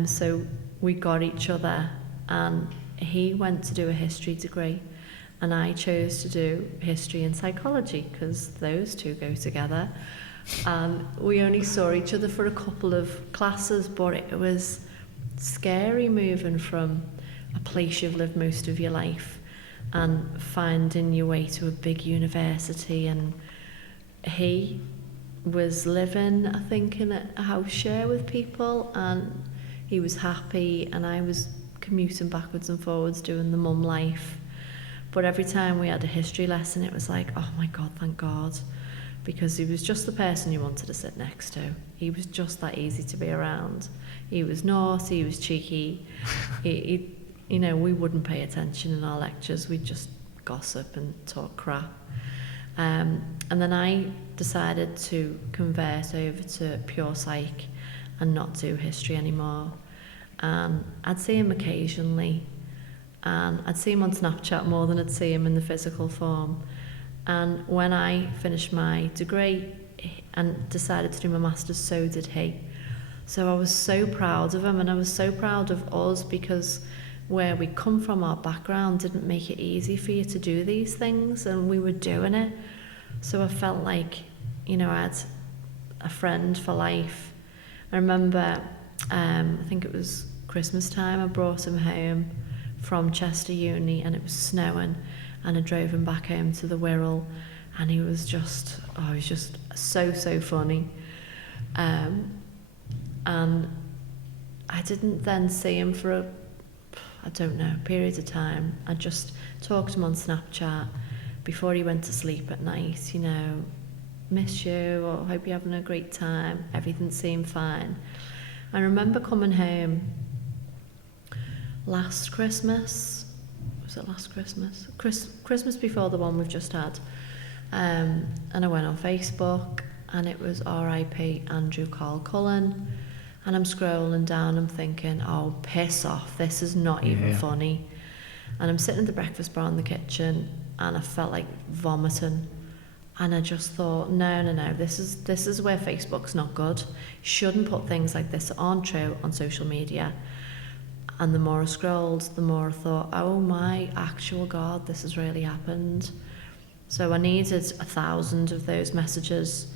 so we got each other. And he went to do a history degree, and I chose to do history and psychology, because those two go together. We only saw each other for a couple of classes, but it was scary moving from a place you've lived most of your life and finding your way to a big university. And he was living, I think, in a house share with people, and he was happy, and I was commuting backwards and forwards doing the mum life. But every time we had a history lesson, it was like, oh my God, thank God, because he was just the person you wanted to sit next to. He was just that easy to be around. He was naughty, he was cheeky. We wouldn't pay attention in our lectures. We'd just gossip and talk crap. And then I decided to convert over to pure psych and not do history anymore. I'd see him occasionally, and I'd see him on Snapchat more than I'd see him in the physical form. And when I finished my degree and decided to do my master's, so did he. So I was so proud of him, and I was so proud of us, because where we come from, our background didn't make it easy for you to do these things, and we were doing it. So I felt like, I had a friend for life. I remember, I think it was Christmas time, I brought him home from Chester Uni, and it was snowing, and I drove him back home to the Wirral, and he was just so funny. And I didn't then see him for a period of time. I just talked to him on Snapchat before he went to sleep at night, miss you, or hope you're having a great time. Everything seemed fine. I remember coming home last Christmas. Was it last Christmas? Christmas before the one we've just had. And I went on Facebook, and it was R.I.P. Andrew Cullen. And I'm scrolling down, I'm thinking, oh, piss off, this is not even funny. And I'm sitting at the breakfast bar in the kitchen, and I felt like vomiting. And I just thought, no, this is where Facebook's not good. You shouldn't put things like this that aren't true on social media. And the more I scrolled, the more I thought, oh my actual God, this has really happened. So I needed 1,000 of those messages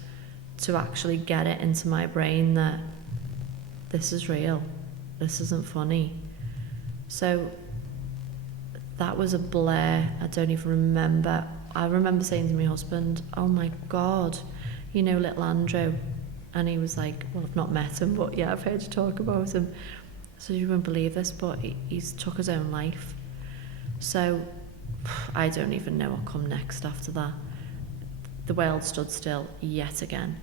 to actually get it into my brain that this is real, this isn't funny. So that was a blur. I don't even remember. I remember saying to my husband, oh my God, you know, little Andrew. And he was like, well, I've not met him, but yeah, I've heard you talk about him. So you wouldn't believe this, but he's took his own life. So I don't even know what come next after that. The world stood still yet again,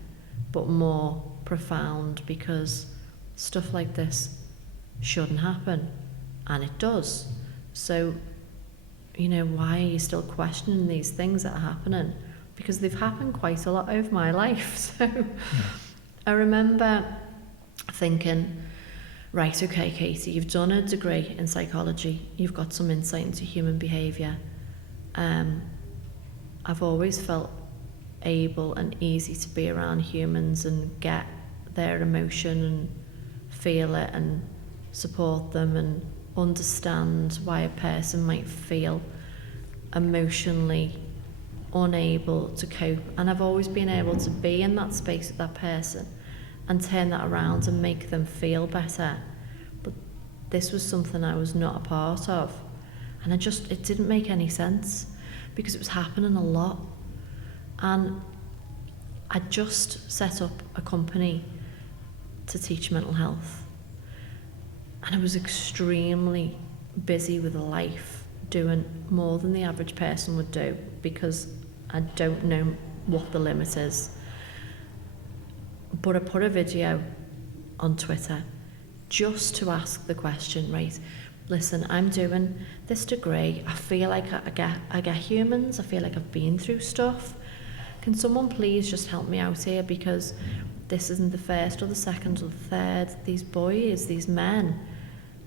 but more profound, because stuff like this shouldn't happen, and it does. So, you know, why are you still questioning these things that are happening? Because they've happened quite a lot over my life. So I remember thinking, right, okay, Katie, you've done a degree in psychology, you've got some insight into human behaviour. I've always felt able and easy to be around humans and get their emotion and feel it and support them and understand why a person might feel emotionally unable to cope. And I've always been able to be in that space with that person and turn that around and make them feel better. But this was something I was not a part of, and it didn't make any sense, because it was happening a lot. And I just set up a company to teach mental health, and I was extremely busy with life, doing more than the average person would do, because I don't know what the limit is. But I put a video on Twitter just to ask the question, right, listen, I'm doing this degree, I feel like I get humans, I feel like I've been through stuff. Can someone please just help me out here, because this isn't the first or the second or the third. These boys, these men,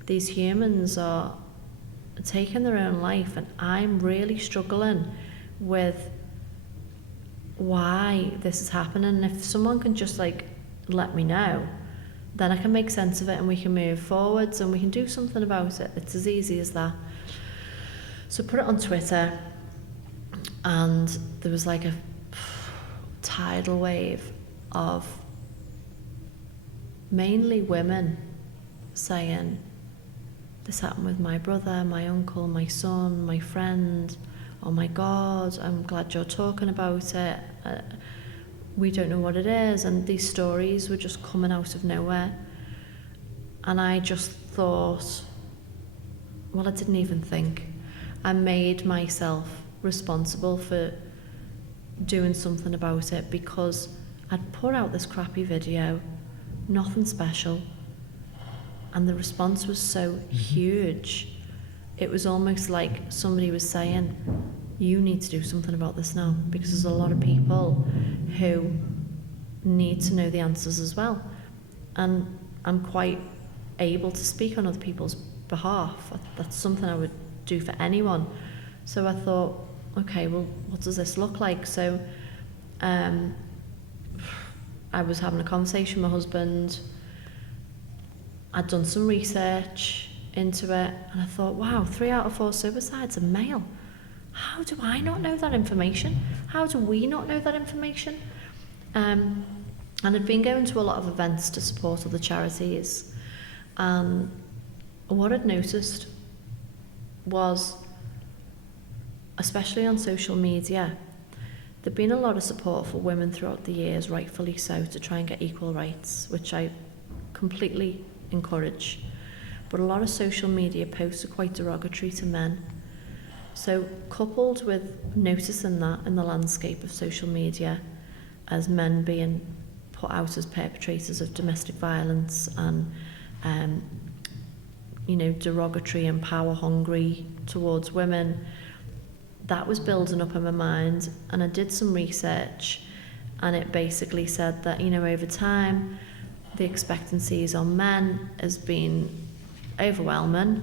these humans are taking their own life, and I'm really struggling with why this is happening. And if someone can just like let me know, then I can make sense of it and we can move forwards and we can do something about it. It's as easy as that. So I put it on Twitter, and there was like a tidal wave of mainly women saying, this happened with my brother, my uncle, my son, my friend. Oh my God, I'm glad you're talking about it. We don't know what it is. And these stories were just coming out of nowhere. And I just thought, well, I didn't even think. I made myself responsible for doing something about it, because I'd put out this crappy video, nothing special, and the response was so huge. It was almost like somebody was saying, you need to do something about this now, because there's a lot of people who need to know the answers as well. And I'm quite able to speak on other people's behalf. That's something I would do for anyone. So I thought, okay, well, what does this look like? So I was having a conversation with my husband. I'd done some research into it, and I thought, wow, 3 out of 4 suicides are male. How do I not know that information? How do we not know that information? And I'd been going to a lot of events to support other charities, and what I'd noticed was, especially on social media, there'd been a lot of support for women throughout the years, rightfully so, to try and get equal rights, which I completely encourage. But a lot of social media posts are quite derogatory to men. So coupled with noticing that in the landscape of social media, as men being put out as perpetrators of domestic violence and derogatory and power hungry towards women, that was building up in my mind. And I did some research, and it basically said that, over time, the expectancies on men has been overwhelming.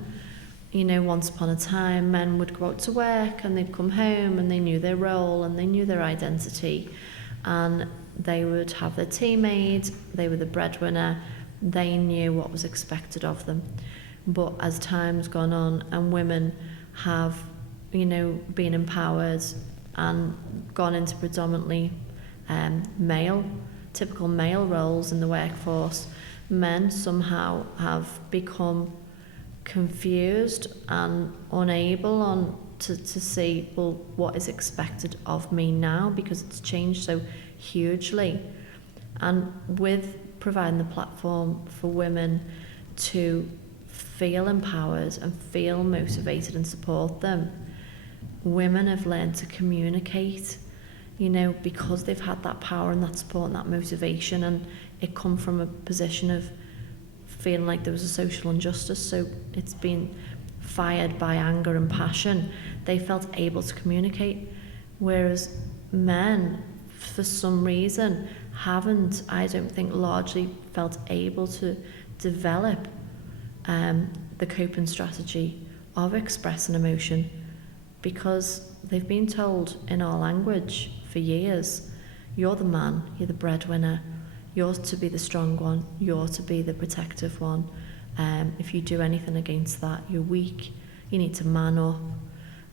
Once upon a time, men would go out to work and they'd come home and they knew their role and they knew their identity, and they would have their tea made, they were the breadwinner, they knew what was expected of them. But as time's gone on and women have, been empowered and gone into predominantly typical male roles in the workforce, men somehow have become confused and unable to see, well, what is expected of me now, because it's changed so hugely. And with providing the platform for women to feel empowered and feel motivated and support them, women have learned to communicate, you know, because they've had that power and that support and that motivation, and it come from a position of feeling like there was a social injustice, so it's been fired by anger and passion. They felt able to communicate, whereas men, for some reason, haven't, I don't think, largely felt able to develop the coping strategy of expressing emotion, because they've been told in our language for years, you're the man, you're the breadwinner, you're to be the strong one, you're to be the protective one. If you do anything against that, you're weak, you need to man up.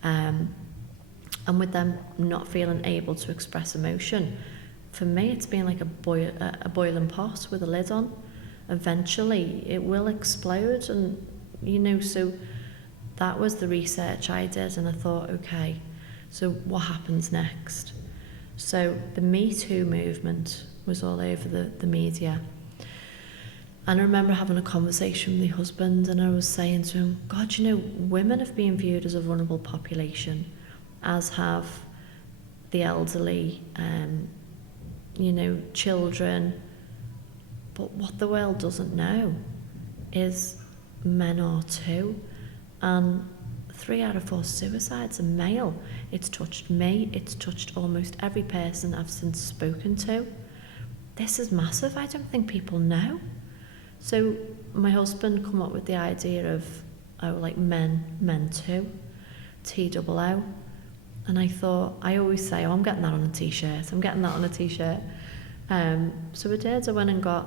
And with them not feeling able to express emotion, for me it's been like a boiling pot with a lid on. Eventually it will explode, and you know, so that was the research I did, and I thought, okay, so what happens next? So the Me Too movement was all over the media. And I remember having a conversation with my husband, and I was saying to him, God, you know, women have been viewed as a vulnerable population, as have the elderly, you know, children. But what the world doesn't know is men are too. And 3 out of 4 suicides are male. It's touched me, it's touched almost every person I've since spoken to. This is massive. I don't think people know. So my husband come up with the idea of, like men too, TOO. And I thought, I always say, I'm getting that on a t-shirt. So I did. I went and got,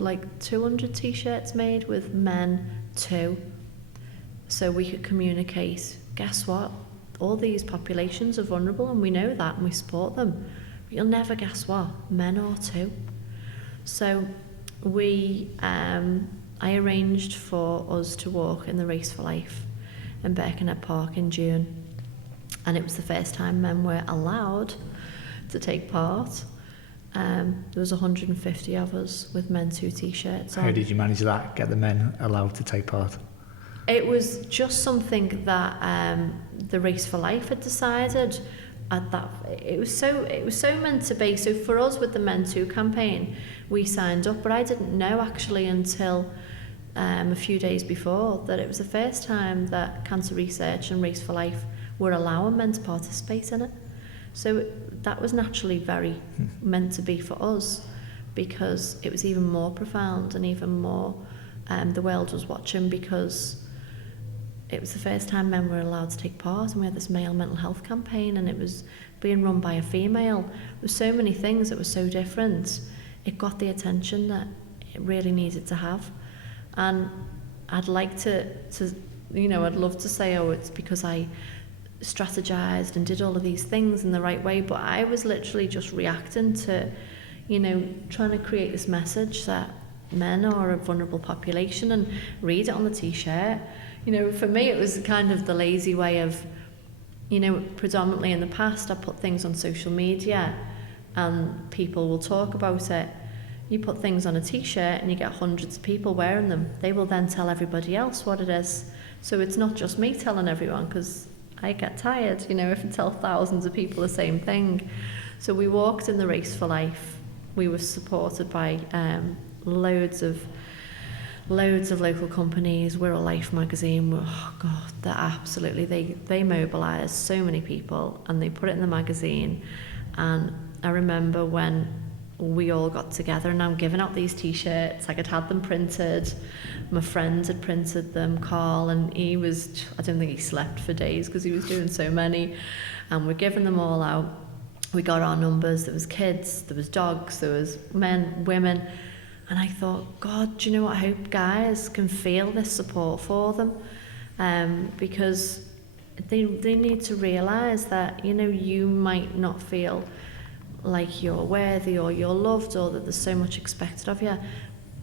like 200 t-shirts made with men too. So we could communicate, guess what? All these populations are vulnerable, and we know that, and we support them. But you'll never guess what? Men are too. So I arranged for us to walk in the Race for Life in Birkenhead Park in June. And it was the first time men were allowed to take part. There was 150 of us with Men Too t-shirts on. How did you manage that, get the men allowed to take part? It was just something that the Race for Life had decided at that. It was so meant to be. So for us with the Men Too campaign, we signed up, but I didn't know actually until a few days before that it was the first time that Cancer Research and Race for Life were allowing men to participate in it. So that was naturally very meant to be for us, because it was even more profound and even more the world was watching, because it was the first time men were allowed to take part, and we had this male mental health campaign, and it was being run by a female. There were so many things that were so different. It got the attention that it really needed to have. And I'd like to you know, I'd love to say, oh, it's because I strategized and did all of these things in the right way, but I was literally just reacting to, you know, trying to create this message that men are a vulnerable population and read it on the t-shirt. You know, for me it was kind of the lazy way of, you know, predominantly in the past I put things on social media and people will talk about it. You put things on a t-shirt and you get hundreds of people wearing them. They will then tell everybody else what it is. So it's not just me telling everyone, because I get tired, you know, if I tell thousands of people the same thing. So we walked in the Race for Life. We were supported by loads of local companies. We're a Life magazine. Oh God, they're absolutely, they mobilised so many people and they put it in the magazine. And I remember when we all got together, and I'm giving out these t-shirts, like I'd had them printed, my friends had printed them, Carl, and he was, I don't think he slept for days because he was doing so many, and we're giving them all out. We got our numbers, there was kids, there was dogs, there was men, women, and I thought, God, do you know what, I hope guys can feel this support for them, because they need to realise that, you know, you might not feel like you're worthy or you're loved or that there's so much expected of you,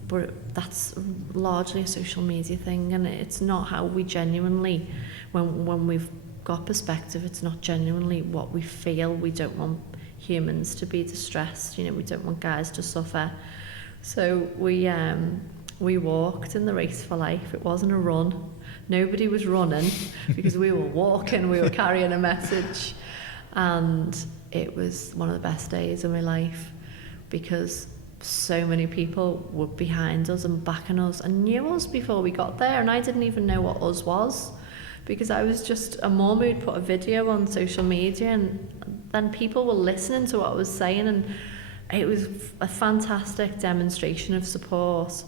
but that's largely a social media thing, and it's not how we genuinely, when we've got perspective, it's not genuinely what we feel. We don't want humans to be distressed. You know, we don't want guys to suffer. So we walked in the race for life. It wasn't a run. Nobody was running because we were walking. We were carrying a message, and it was one of the best days of my life because so many people were behind us and backing us and knew us before we got there, and I didn't even know what us was because I was just a mum who'd put a video on social media, and then people were listening to what I was saying, and it was a fantastic demonstration of support.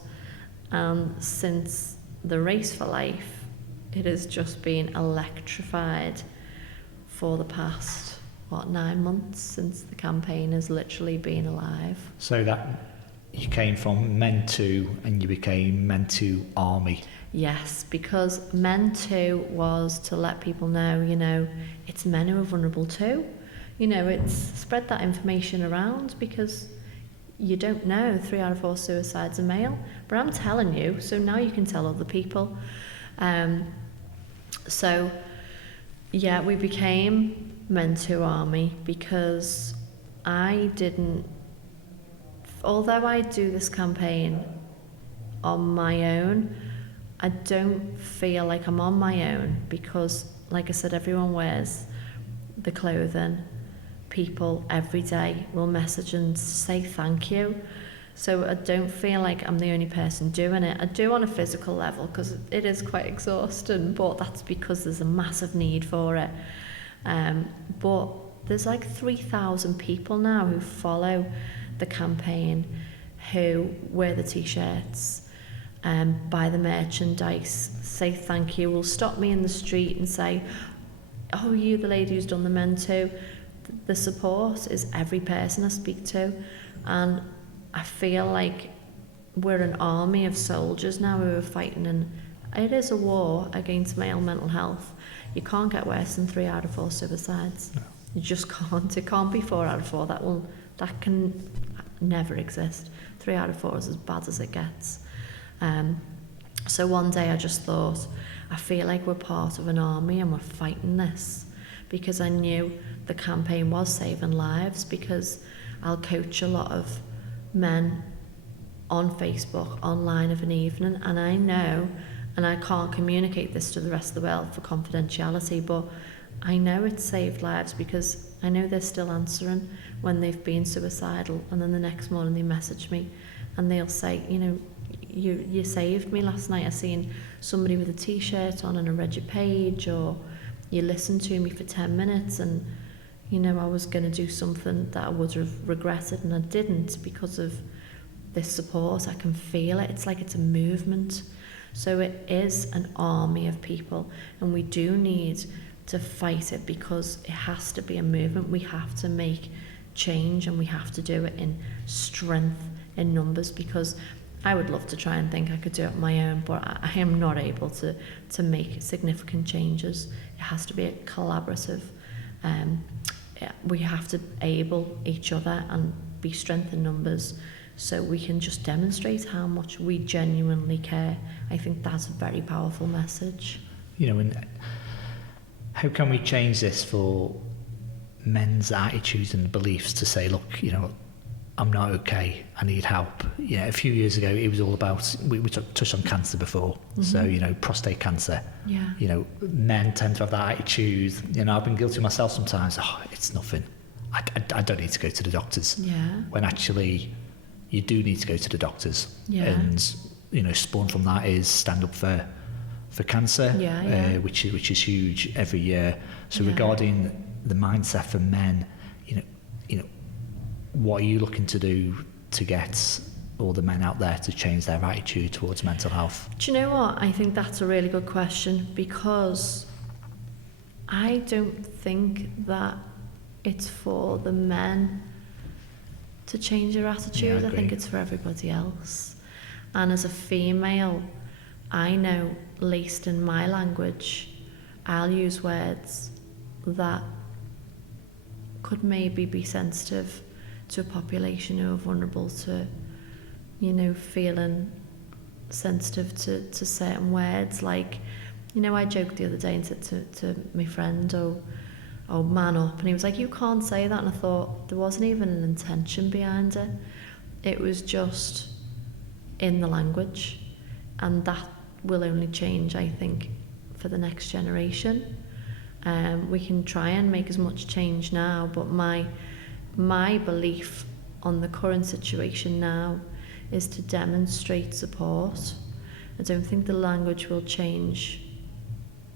And since the race for life, it has just been electrified for the past 9 months since the campaign has literally been alive. So that you came from Men Too and you became Men Too Army. Yes, because Men Too was to let people know, you know, it's men who are vulnerable too. You know, it's spread that information around because you don't know 3 out of 4 suicides are male, but I'm telling you, so now you can tell other people. So yeah, we became Men Too Army because although I do this campaign on my own, I don't feel like I'm on my own because, like I said, everyone wears the clothing. People every day will message and say thank you. So I don't feel like I'm the only person doing it. I do on a physical level because it is quite exhausting, but that's because there's a massive need for it. But there's like 3,000 people now who follow the campaign, who wear the t-shirts, buy the merchandise, say thank you, will stop me in the street and say, oh, you the lady who's done the Men Too. The support is every person I speak to, and I feel like we're an army of soldiers now who are fighting, and it is a war against male mental health. You can't get worse than 3 out of 4 suicides. No. You just can't. It can't be 4 out of 4. That can never exist. 3 out of 4 is as bad as it gets. So one day I just thought, I feel like we're part of an army and we're fighting this, because I knew the campaign was saving lives, because I'll coach a lot of men on Facebook, online of an evening, and I know, and I can't communicate this to the rest of the world for confidentiality, but I know it's saved lives because I know they're still answering when they've been suicidal, and then the next morning they message me and they'll say, you know, you saved me last night. I seen somebody with a t-shirt on and I read your page, or you listened to me for 10 minutes and, you know, I was going to do something that I would have regretted and I didn't because of this support. I can feel it. It's like it's a movement. So it is an army of people, and we do need to fight it because it has to be a movement. We have to make change, and we have to do it in strength, in numbers, because I would love to try and think I could do it on my own, but I am not able to make significant changes. It has to be a collaborative. We have to able each other and be strength in numbers, so we can just demonstrate how much we genuinely care. I think that's a very powerful message. You know, and how can we change this for men's attitudes and beliefs to say, look, you know, I'm not okay, I need help. You know, a few years ago it was all about, we touched on cancer before, so, you know, prostate cancer. Yeah. You know, men tend to have that attitude. You know, I've been guilty myself sometimes. Oh, it's nothing. I don't need to go to the doctors. Yeah. When actually you do need to go to the doctors. Yeah. And, you know, spawned from that is Stand Up for Cancer, which is huge every year. So regarding the mindset for men, you know, what are you looking to do to get all the men out there to change their attitude towards mental health? Do you know what? I think that's a really good question, because I don't think that it's for the men to change their attitude. I think it's for everybody else. And as a female, I know, laced in my language, I'll use words that could maybe be sensitive to a population who are vulnerable to, you know, feeling sensitive to certain words. Like, you know, I joked the other day and said to my friend, oh, oh, man up. And he was like, you can't say that. And I thought, there wasn't even an intention behind it. It was just in the language. And that will only change, I think, for the next generation. We can try and make as much change now, but my belief on the current situation now is to demonstrate support. I don't think the language will change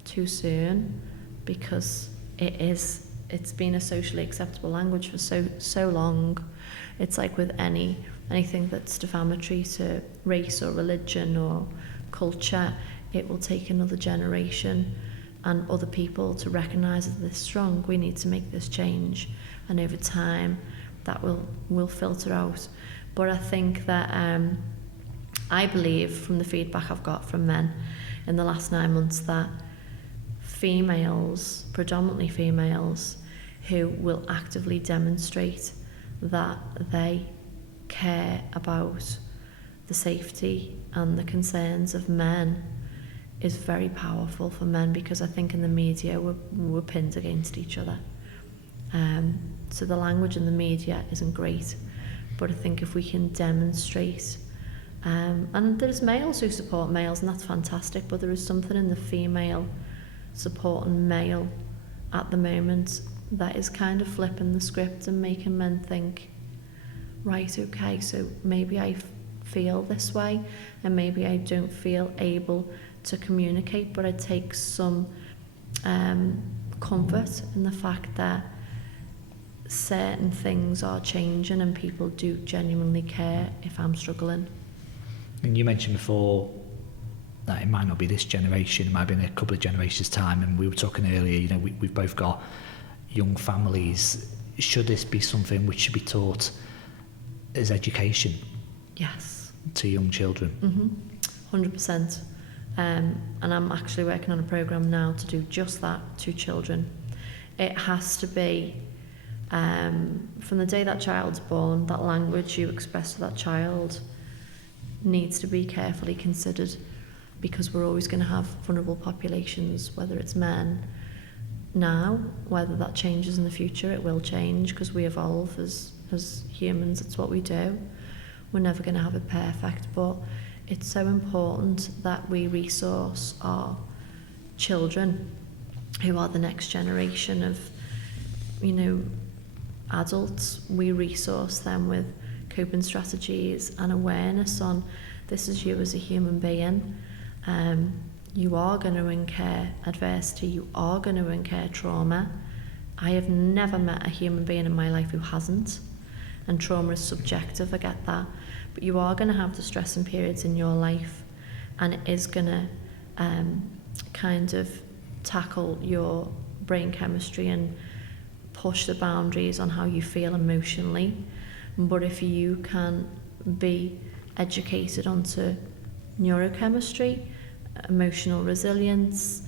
too soon, because it's been a socially acceptable language for so long. It's like with anything that's defamatory to race or religion or culture, it will take another generation and other people to recognise that they're strong. We need to make this change, and over time that will filter out. But I think that I believe, from the feedback I've got from men in the last 9 months, that females, predominantly females, who will actively demonstrate that they care about the safety and the concerns of men is very powerful for men, because I think in the media we're pinned against each other. So the language in the media isn't great, but I think if we can demonstrate, and there's males who support males, and that's fantastic, but there is something in the female supporting male at the moment that is kind of flipping the script and making men think, right, okay, so maybe I feel this way, and maybe I don't feel able to communicate, but I take some comfort in the fact that certain things are changing and people do genuinely care if I'm struggling. And you mentioned before that it might not be this generation, it might be in a couple of generations' time, and we were talking earlier, you know, we've both got young families. Should this be something which should be taught as education? Yes. To young children? 100%. And I'm actually working on a programme now to do just that to children. It has to be, from the day that child's born, that language you express to that child needs to be carefully considered, because we're always going to have vulnerable populations, whether it's men now, whether that changes in the future. It will change, because we evolve as humans. It's what we do. We're never going to have it perfect, but it's so important that we resource our children, who are the next generation of, you know, adults. We resource them with coping strategies and awareness on, this is you as a human being. You are going to incur adversity, you are going to incur trauma. I have never met a human being in my life who hasn't, and trauma is subjective, I get that, but you are going to have distressing periods in your life, and it is going to kind of tackle your brain chemistry and push the boundaries on how you feel emotionally. But if you can be educated onto neurochemistry, emotional resilience,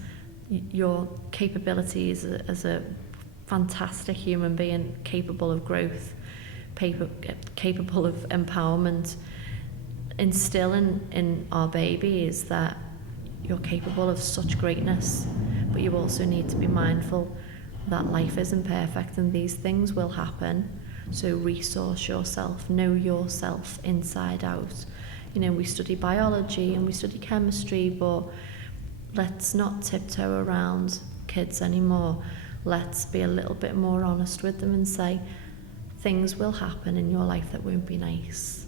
your capabilities as a fantastic human being, capable of growth, capable of empowerment, instilling in our babies that you're capable of such greatness, but you also need to be mindful that life isn't perfect and these things will happen. So resource yourself, know yourself inside out. You know, we study biology and we study chemistry, but let's not tiptoe around kids anymore. Let's be a little bit more honest with them and say, things will happen in your life that won't be nice,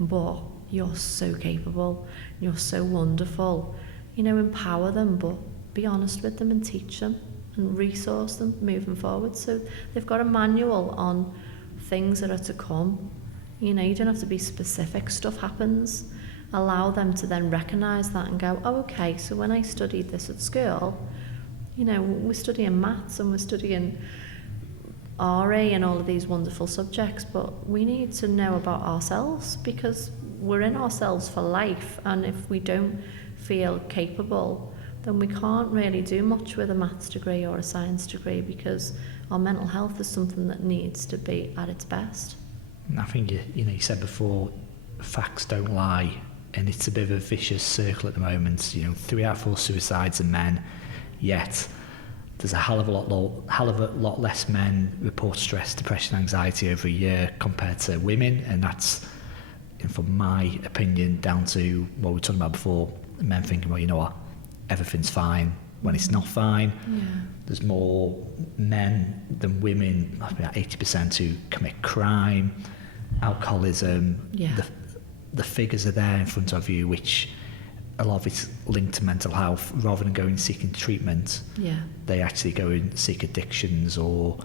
but you're so capable, you're so wonderful. You know, empower them, but be honest with them and teach them and resource them moving forward. So they've got a manual on things that are to come. You know, you don't have to be specific, stuff happens. Allow them to then recognise that and go, oh, okay, so when I studied this at school, you know, we're studying maths and we're studying RA and all of these wonderful subjects, but we need to know about ourselves, because we're in ourselves for life, and if we don't feel capable, then we can't really do much with a maths degree or a science degree, because our mental health is something that needs to be at its best. I think you said before, facts don't lie, and it's a bit of a vicious circle at the moment. 3 out of 4 suicides are men, yet there's a hell of a lot less men report stress, depression, anxiety every year compared to women, and that's, from my opinion, down to what we were talking about before, men thinking, well, you know what, everything's fine when it's not fine. There's more men than women, about 80%, who commit crime, alcoholism. The figures are there in front of you, which a lot of it's linked to mental health. Rather than going seeking treatment, they actually go and seek addictions, or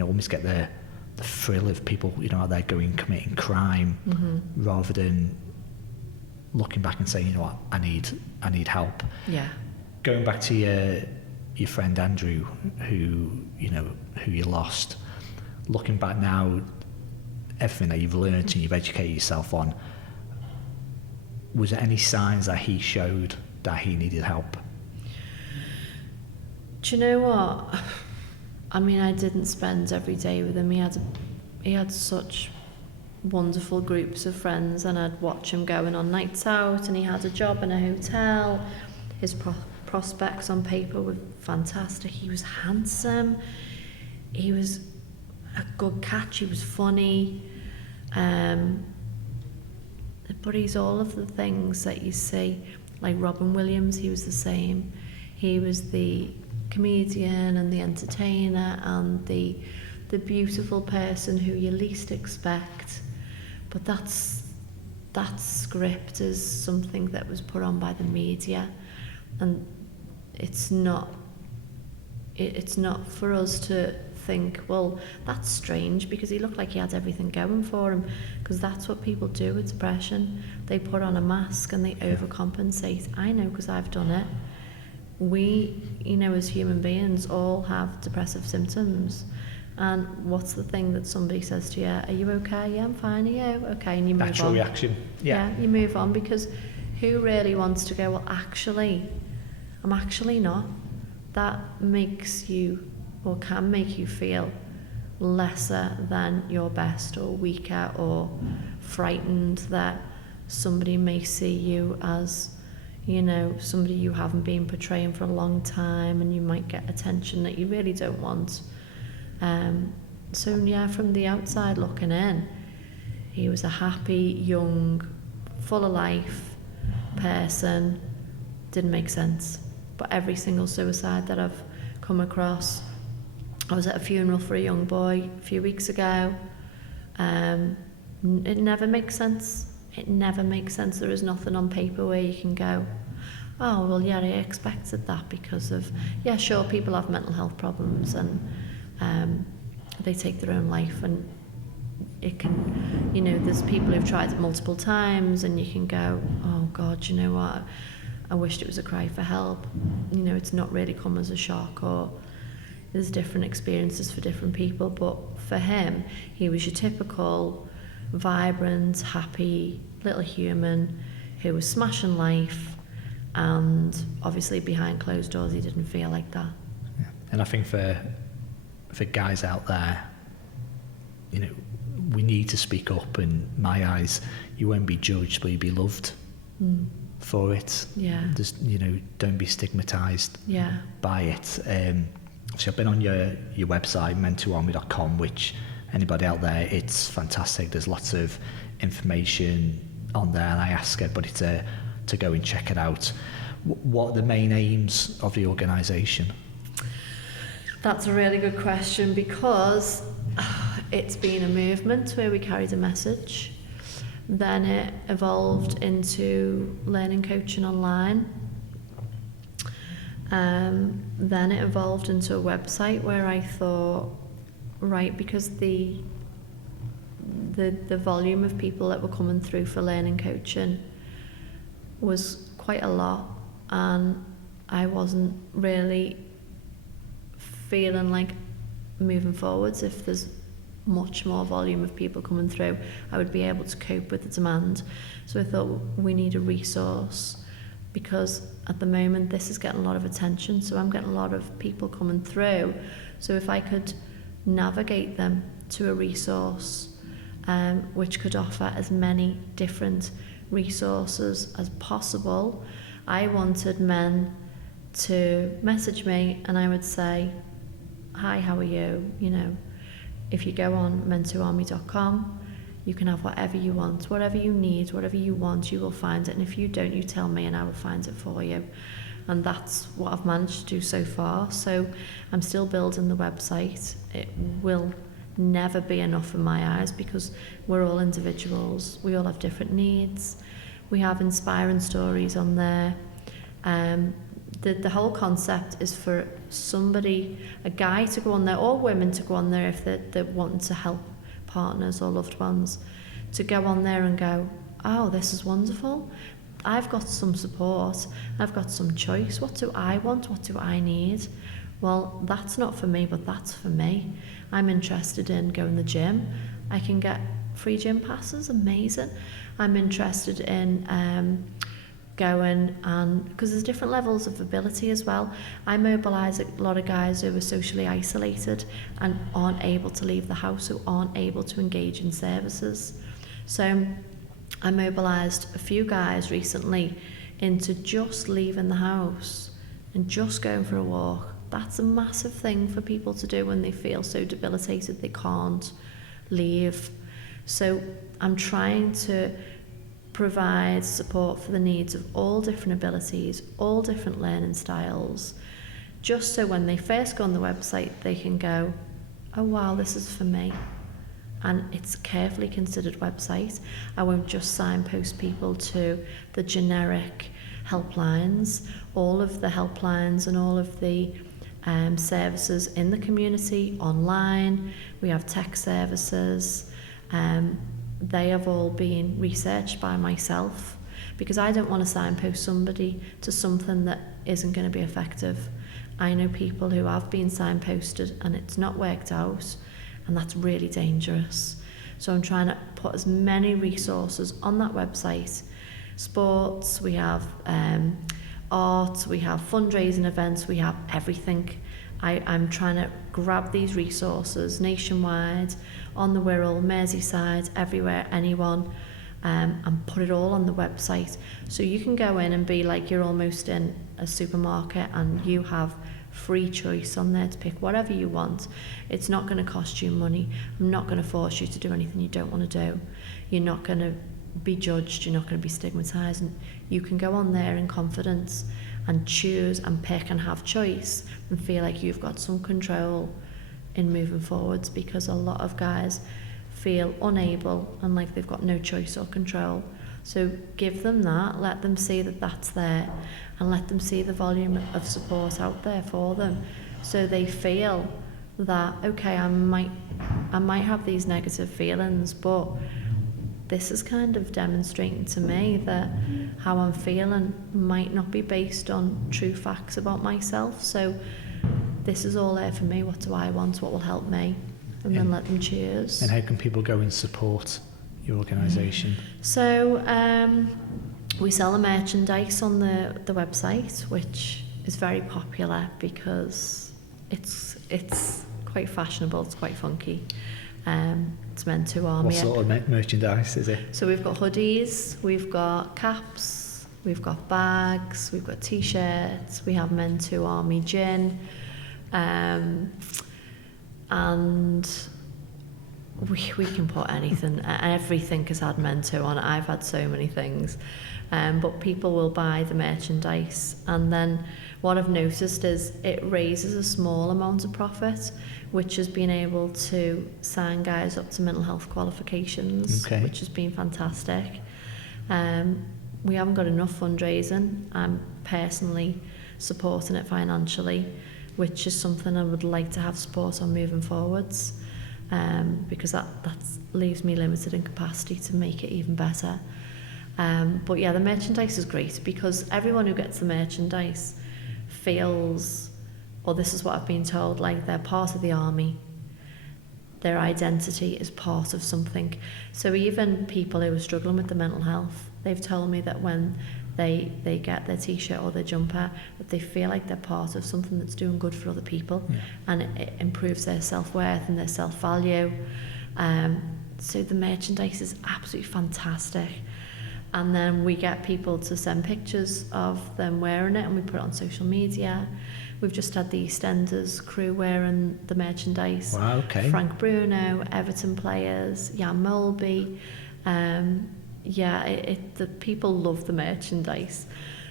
almost get the thrill of people out there going committing crime, rather than looking back and saying, you know what, I need help. Going back to your friend Andrew, who you lost, looking back now, everything that you've learned and you've educated yourself on, was there any signs that he showed that he needed help? Do you know what? I mean, I didn't spend every day with him. He had such wonderful groups of friends, and I'd watch him going on nights out, and he had a job in a hotel. His prospects on paper were fantastic. He was handsome. He was a good catch. He was funny. But he's all of the things that you see. Like Robin Williams, he was the same. He was the comedian and the entertainer and the beautiful person who you least expect. But that script is something that was put on by the media, and it's not for us to think, well, that's strange because he looked like he had everything going for him, because that's what people do with depression. They put on a mask and they overcompensate. I know, because I've done it. We, as human beings, all have depressive symptoms. And what's the thing that somebody says to you? Are you okay? Yeah, I'm fine. Are you okay? And you move on. Natural reaction. Yeah, you move on, because who really wants to go, well, actually, I'm actually not. That makes you, or can make you feel lesser than your best, or weaker, or frightened that somebody may see you as, somebody you haven't been portraying for a long time, and you might get attention that you really don't want. From the outside looking in, he was a happy, young, full of life person. Didn't make sense. But every single suicide that I've come across, I was at a funeral for a young boy a few weeks ago. It never makes sense. It never makes sense. There is nothing on paper where you can go, oh, well, yeah, I expected that because of, yeah, sure, people have mental health problems, and they take their own life, and it can, there's people who've tried it multiple times, and you can go, oh, God, you know what? I wished it was a cry for help. It's not really come as a shock, or there's different experiences for different people. But for him, he was your typical vibrant, happy little human who was smashing life, and obviously behind closed doors he didn't feel like that. Yeah. And I think for guys out there, we need to speak up. In my eyes, you won't be judged, but you'll be loved for it. Yeah. Just, don't be stigmatized by it. So I've been on your website, mentorarmy.com, which anybody out there, it's fantastic. There's lots of information on there, and I ask everybody to go and check it out. What are the main aims of the organisation? That's a really good question, because it's been a movement where we carried a message. Then it evolved into learning coaching online. Then it evolved into a website where I thought, right, because the volume of people that were coming through for learning coaching was quite a lot, and I wasn't really feeling like moving forwards. If there's much more volume of people coming through, I would be able to cope with the demand. So I thought, we need a resource, because at the moment this is getting a lot of attention, so I'm getting a lot of people coming through. So if I could navigate them to a resource which could offer as many different resources as possible. I wanted men to message me, and I would say, hi, how are you? You know, if you go on men2army.com, you can have whatever you want, whatever you need, whatever you want, you will find it. And if you don't, you tell me and I will find it for you. And that's what I've managed to do so far. So I'm still building the website. It will never be enough in my eyes because we're all individuals. We all have different needs. We have inspiring stories on there. The whole concept is for somebody, a guy to go on there, or women to go on there if they're wanting to help partners or loved ones, to go on there and go, oh, this is wonderful. I've got some support. I've got some choice. What do I want? What do I need? Well, that's not for me, but that's for me. I'm interested in going to the gym. I can get free gym passes, amazing. I'm interested in going, and because there's different levels of ability as well. I mobilise a lot of guys who are socially isolated and aren't able to leave the house, who aren't able to engage in services. So I mobilised a few guys recently into just leaving the house and just going for a walk. That's a massive thing for people to do when they feel so debilitated they can't leave. So I'm trying to provide support for the needs of all different abilities, all different learning styles, just so when they first go on the website they can go, oh wow, this is for me. And it's a carefully considered website. I won't just signpost people to the generic helplines. All of the helplines and all of the services in the community, online, we have tech services, they have all been researched by myself, because I don't want to signpost somebody to something that isn't going to be effective. I know people who have been signposted and it's not worked out, and that's really dangerous. So I'm trying to put as many resources on that website. Sports, we have art, we have fundraising events, we have everything. I'm trying to grab these resources nationwide, on the Wirral, Merseyside, everywhere, anyone, and put it all on the website. So you can go in and be like you're almost in a supermarket and you have free choice on there to pick whatever you want. It's not going to cost you money. I'm not going to force you to do anything you don't want to do. You're not going to be judged. You're not going to be stigmatised. And you can go on there in confidence and choose and pick and have choice and feel like you've got some control in moving forwards, because a lot of guys feel unable and like they've got no choice or control. So give them that, let them see that that's there, and let them see the volume of support out there for them, so they feel that, okay, I might have these negative feelings, but this is kind of demonstrating to me that how I'm feeling might not be based on true facts about myself. So this is all there for me. What do I want? What will help me? And then let them choose. And how can people go and support your organisation? So we sell the merchandise on the website, which is very popular because it's quite fashionable, it's quite funky. It's Men2Army. What sort of merchandise is it? So we've got hoodies, we've got caps, we've got bags, we've got t-shirts, we have Men2Army gin, and we can put anything. Everything has had Men2 on it. I've had so many things, but people will buy the merchandise, and then what I've noticed is it raises a small amount of profit, which has been able to sign guys up to mental health qualifications, which has been fantastic. We haven't got enough fundraising. I'm personally supporting it financially, which is something I would like to have support on moving forwards, because that leaves me limited in capacity to make it even better. But yeah, the merchandise is great because everyone who gets the merchandise feels, or this is what I've been told, like they're part of the army. Their identity is part of something. So even people who are struggling with the mental health, they've told me that when they get their t-shirt or their jumper, that they feel like they're part of something that's doing good for other people, and it improves their self-worth and their self-value. So the merchandise is absolutely fantastic. And then we get people to send pictures of them wearing it and we put it on social media. We've just had the EastEnders crew wearing the merchandise. Wow, okay. Frank Bruno, Everton players, Jan Molby. The people love the merchandise.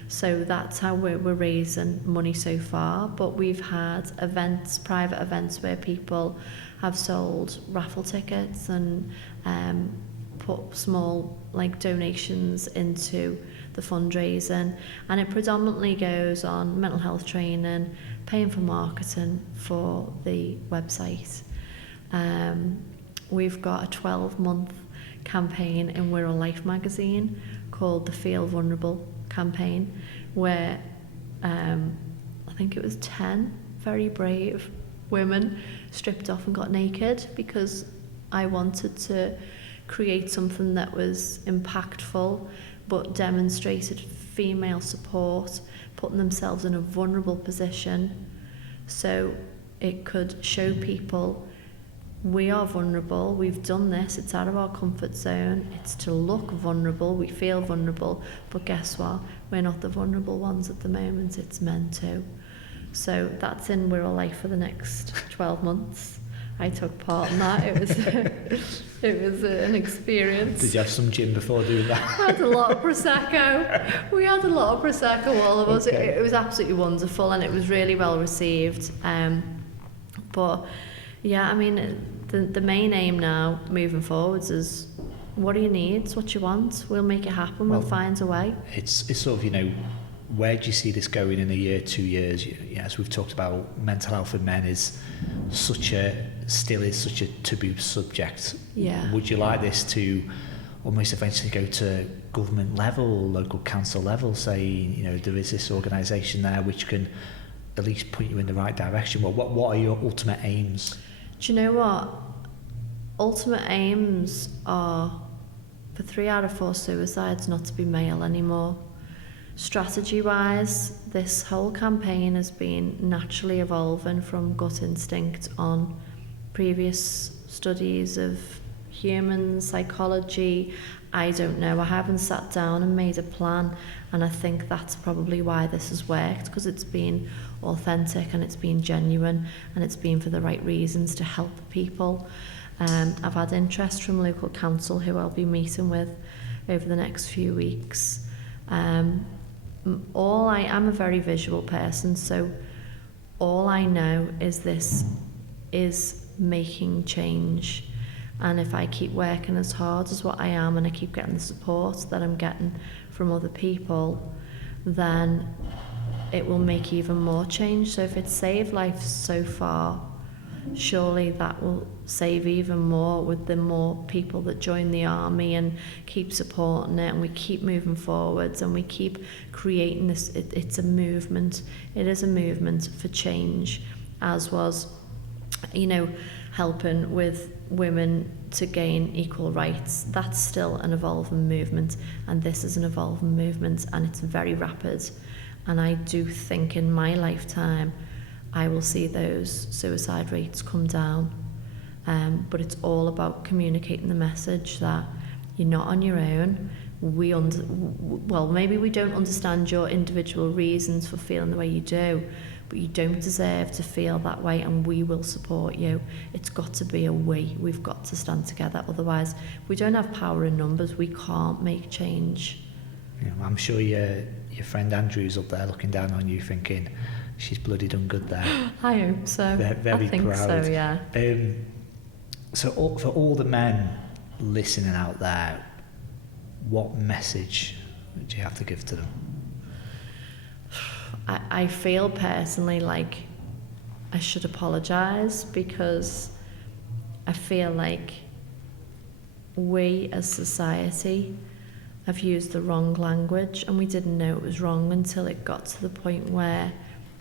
So that's how we're raising money so far. But we've had events, private events, where people have sold raffle tickets and put small donations into the fundraising, and it predominantly goes on mental health training, paying for marketing for the website. We've got a 12-month campaign in We're All Life magazine called the Feel Vulnerable campaign, where I think it was 10 very brave women stripped off and got naked, because I wanted to create something that was impactful but demonstrated female support, putting themselves in a vulnerable position, so it could show people we are vulnerable, we've done this, it's out of our comfort zone, it's to look vulnerable, we feel vulnerable, but guess what, we're not the vulnerable ones at the moment, it's meant to. So that's in We're All Life for the next 12 months. I took part in that. It was an experience. Did you have some gin before doing that? I had a lot of Prosecco. We had a lot of Prosecco, all of us. Okay. It was absolutely wonderful, and it was really well received. But yeah, I mean, the main aim now, moving forwards, is what are your needs, what you want? We'll make it happen. We'll find a way. It's sort of, where do you see this going in a year, 2 years? As we've talked about, mental health in men is such a taboo subject. Yeah. Would you like this to almost eventually go to government level, local council level, saying, there is this organisation there which can at least point you in the right direction? Well, what are your ultimate aims? Do you know what? Ultimate aims are for 3 out of 4 suicides not to be male anymore. Strategy-wise, this whole campaign has been naturally evolving from gut instinct on previous studies of human psychology. I don't know. I haven't sat down and made a plan, and I think that's probably why this has worked, because it's been authentic and it's been genuine and it's been for the right reasons to help people. I've had interest from local council, who I'll be meeting with over the next few weeks. I'm a very visual person, so all I know is this is making change. And if I keep working as hard as what I am, and I keep getting the support that I'm getting from other people, then it will make even more change. So if it's saved lives so far, surely that will save even more with the more people that join the army and keep supporting it, and we keep moving forwards and we keep creating this. It's a movement. It is a movement for change, as was, helping with women to gain equal rights. That's still an evolving movement, and this is an evolving movement, and it's very rapid. And I do think in my lifetime I will see those suicide rates come down. But it's all about communicating the message that you're not on your own. Maybe we don't understand your individual reasons for feeling the way you do, but you don't deserve to feel that way, and we will support you. It's got to be a we. We've got to stand together. Otherwise, we don't have power in numbers. We can't make change. I'm sure your friend Andrew's up there looking down on you thinking, she's bloody done good there. I hope so. Very I think proud. So, yeah. So for all the men listening out there, what message do you have to give to them? I feel personally like I should apologise, because I feel like we as society have used the wrong language, and we didn't know it was wrong until it got to the point where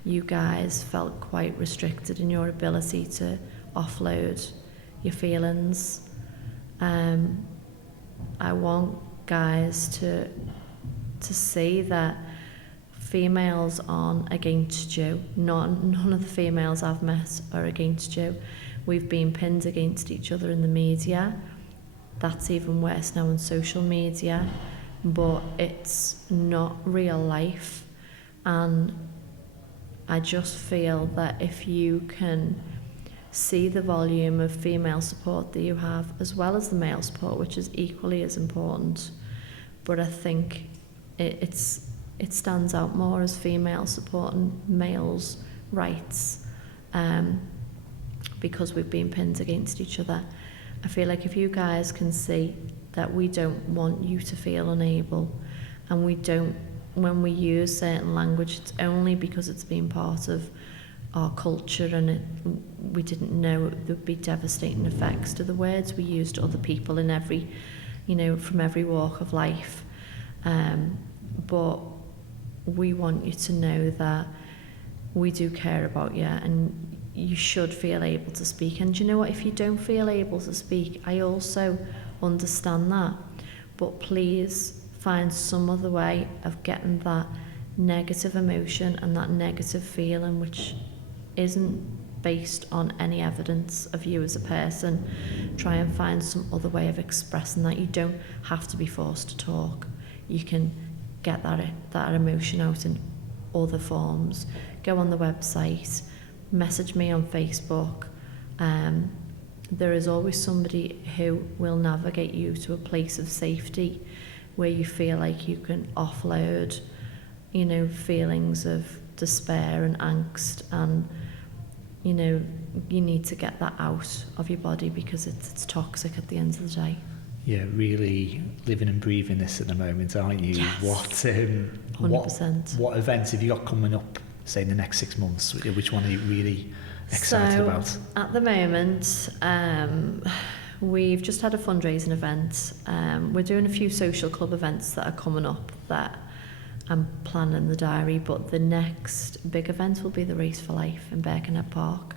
you guys felt quite restricted in your ability to offload your feelings. I want guys to see that females aren't against you. None of the females I've met are against you. We've been pinned against each other in the media. That's even worse now on social media. but it's not real life. And I just feel that if you can see the volume of female support that you have, as well as the male support, which is equally as important, but I think it stands out more as female support and males' rights, because we've been pinned against each other. I feel like if you guys can see that we don't want you to feel unable, and we don't, when we use certain language, it's only because it's been part of our culture, and we didn't know there would be devastating effects to the words we used to other people in every, from every walk of life. But we want you to know that we do care about you, and you should feel able to speak. And do you know what? If you don't feel able to speak, I also understand that. But please find some other way of getting that negative emotion and that negative feeling, which isn't based on any evidence of you as a person. Try and find some other way of expressing that. You don't have to be forced to talk. You can get that emotion out in other forms. Go on the website, message me on Facebook. There is always somebody who will navigate you to a place of safety where you feel like you can offload, feelings of despair and angst, and you need to get that out of your body because it's toxic at the end of the day. Yeah, really living and breathing this at the moment, aren't you? Yes. 100%. What events have you got coming up, say, in the next 6 months? Which one are you really excited about? At the moment, we've just had a fundraising event. We're doing a few social club events that are coming up that I'm planning in the diary, but the next big event will be the Race for Life in Birkenhead Park.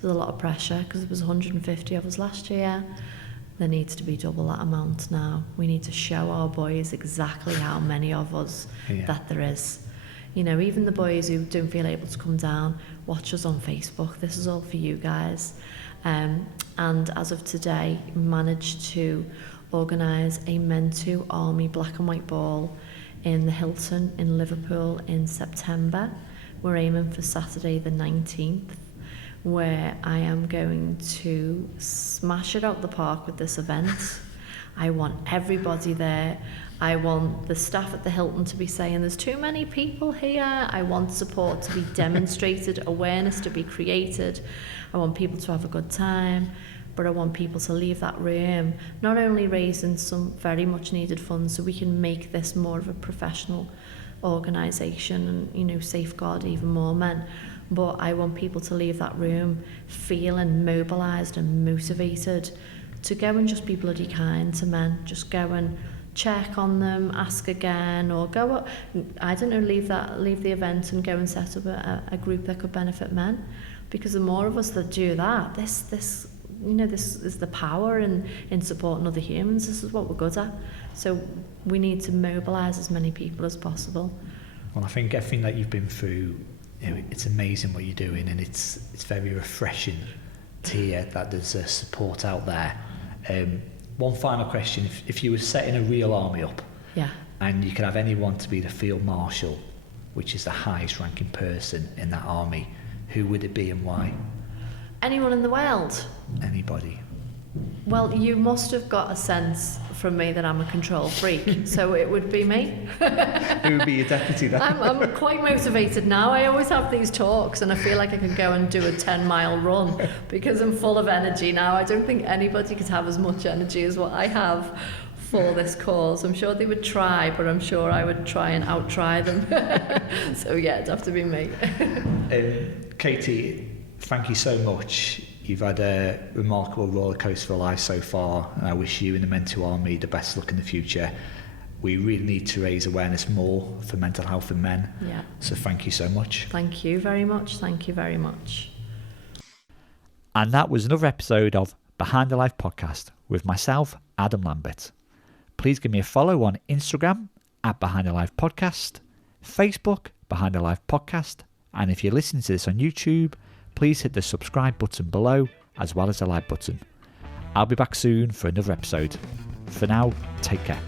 There's a lot of pressure because there was 150 of us last year. There needs to be double that amount now. We need to show our boys exactly how many of us that there is. Even the boys who don't feel able to come down, watch us on Facebook. This is all for you guys. And as of today, managed to organise a Men2 Army black and white ball in the Hilton in Liverpool in September. We're aiming for Saturday the 19th, where I am going to smash it out the park with this event. I want everybody there. I want the staff at the Hilton to be saying there's too many people here. I want support to be demonstrated, awareness to be created. I want people to have a good time, but I want people to leave that room not only raising some very much needed funds so we can make this more of a professional organisation and safeguard even more men, but I want people to leave that room feeling mobilised and motivated to go and just be bloody kind to men. Just go and check on them, ask again, or go up, I don't know, leave the event and go and set up a group that could benefit men. Because the more of us that do that, this is the power in supporting other humans. This is what we're good at. So we need to mobilise as many people as possible. Well, I think everything that you've been through, it's amazing what you're doing, and it's very refreshing to hear that there's a support out there. One final question: if you were setting a real army up, and you could have anyone to be the field marshal, which is the highest ranking person in that army, who would it be and why? Anyone in the world? Anybody. Well, you must have got a sense from me that I'm a control freak, so it would be me. Who would be your deputy then? I'm quite motivated now. I always have these talks and I feel like I could go and do a 10-mile run because I'm full of energy now. I don't think anybody could have as much energy as what I have for this cause. I'm sure they would try, but I'm sure I would try and out-try them. So yeah, it'd have to be me. Katie, thank you so much. You've had a remarkable roller coaster of life so far, and I wish you and the Men2 Army the best luck in the future. We really need to raise awareness more for mental health in men. Yeah. So thank you so much. Thank you very much. Thank you very much. And that was another episode of Behind the Life podcast with myself, Adam Lambert. Please give me a follow on Instagram at Behind the Life podcast, Facebook Behind the Life podcast, and if you're listening to this on YouTube, please hit the subscribe button below as well as the like button. I'll be back soon for another episode. For now, take care.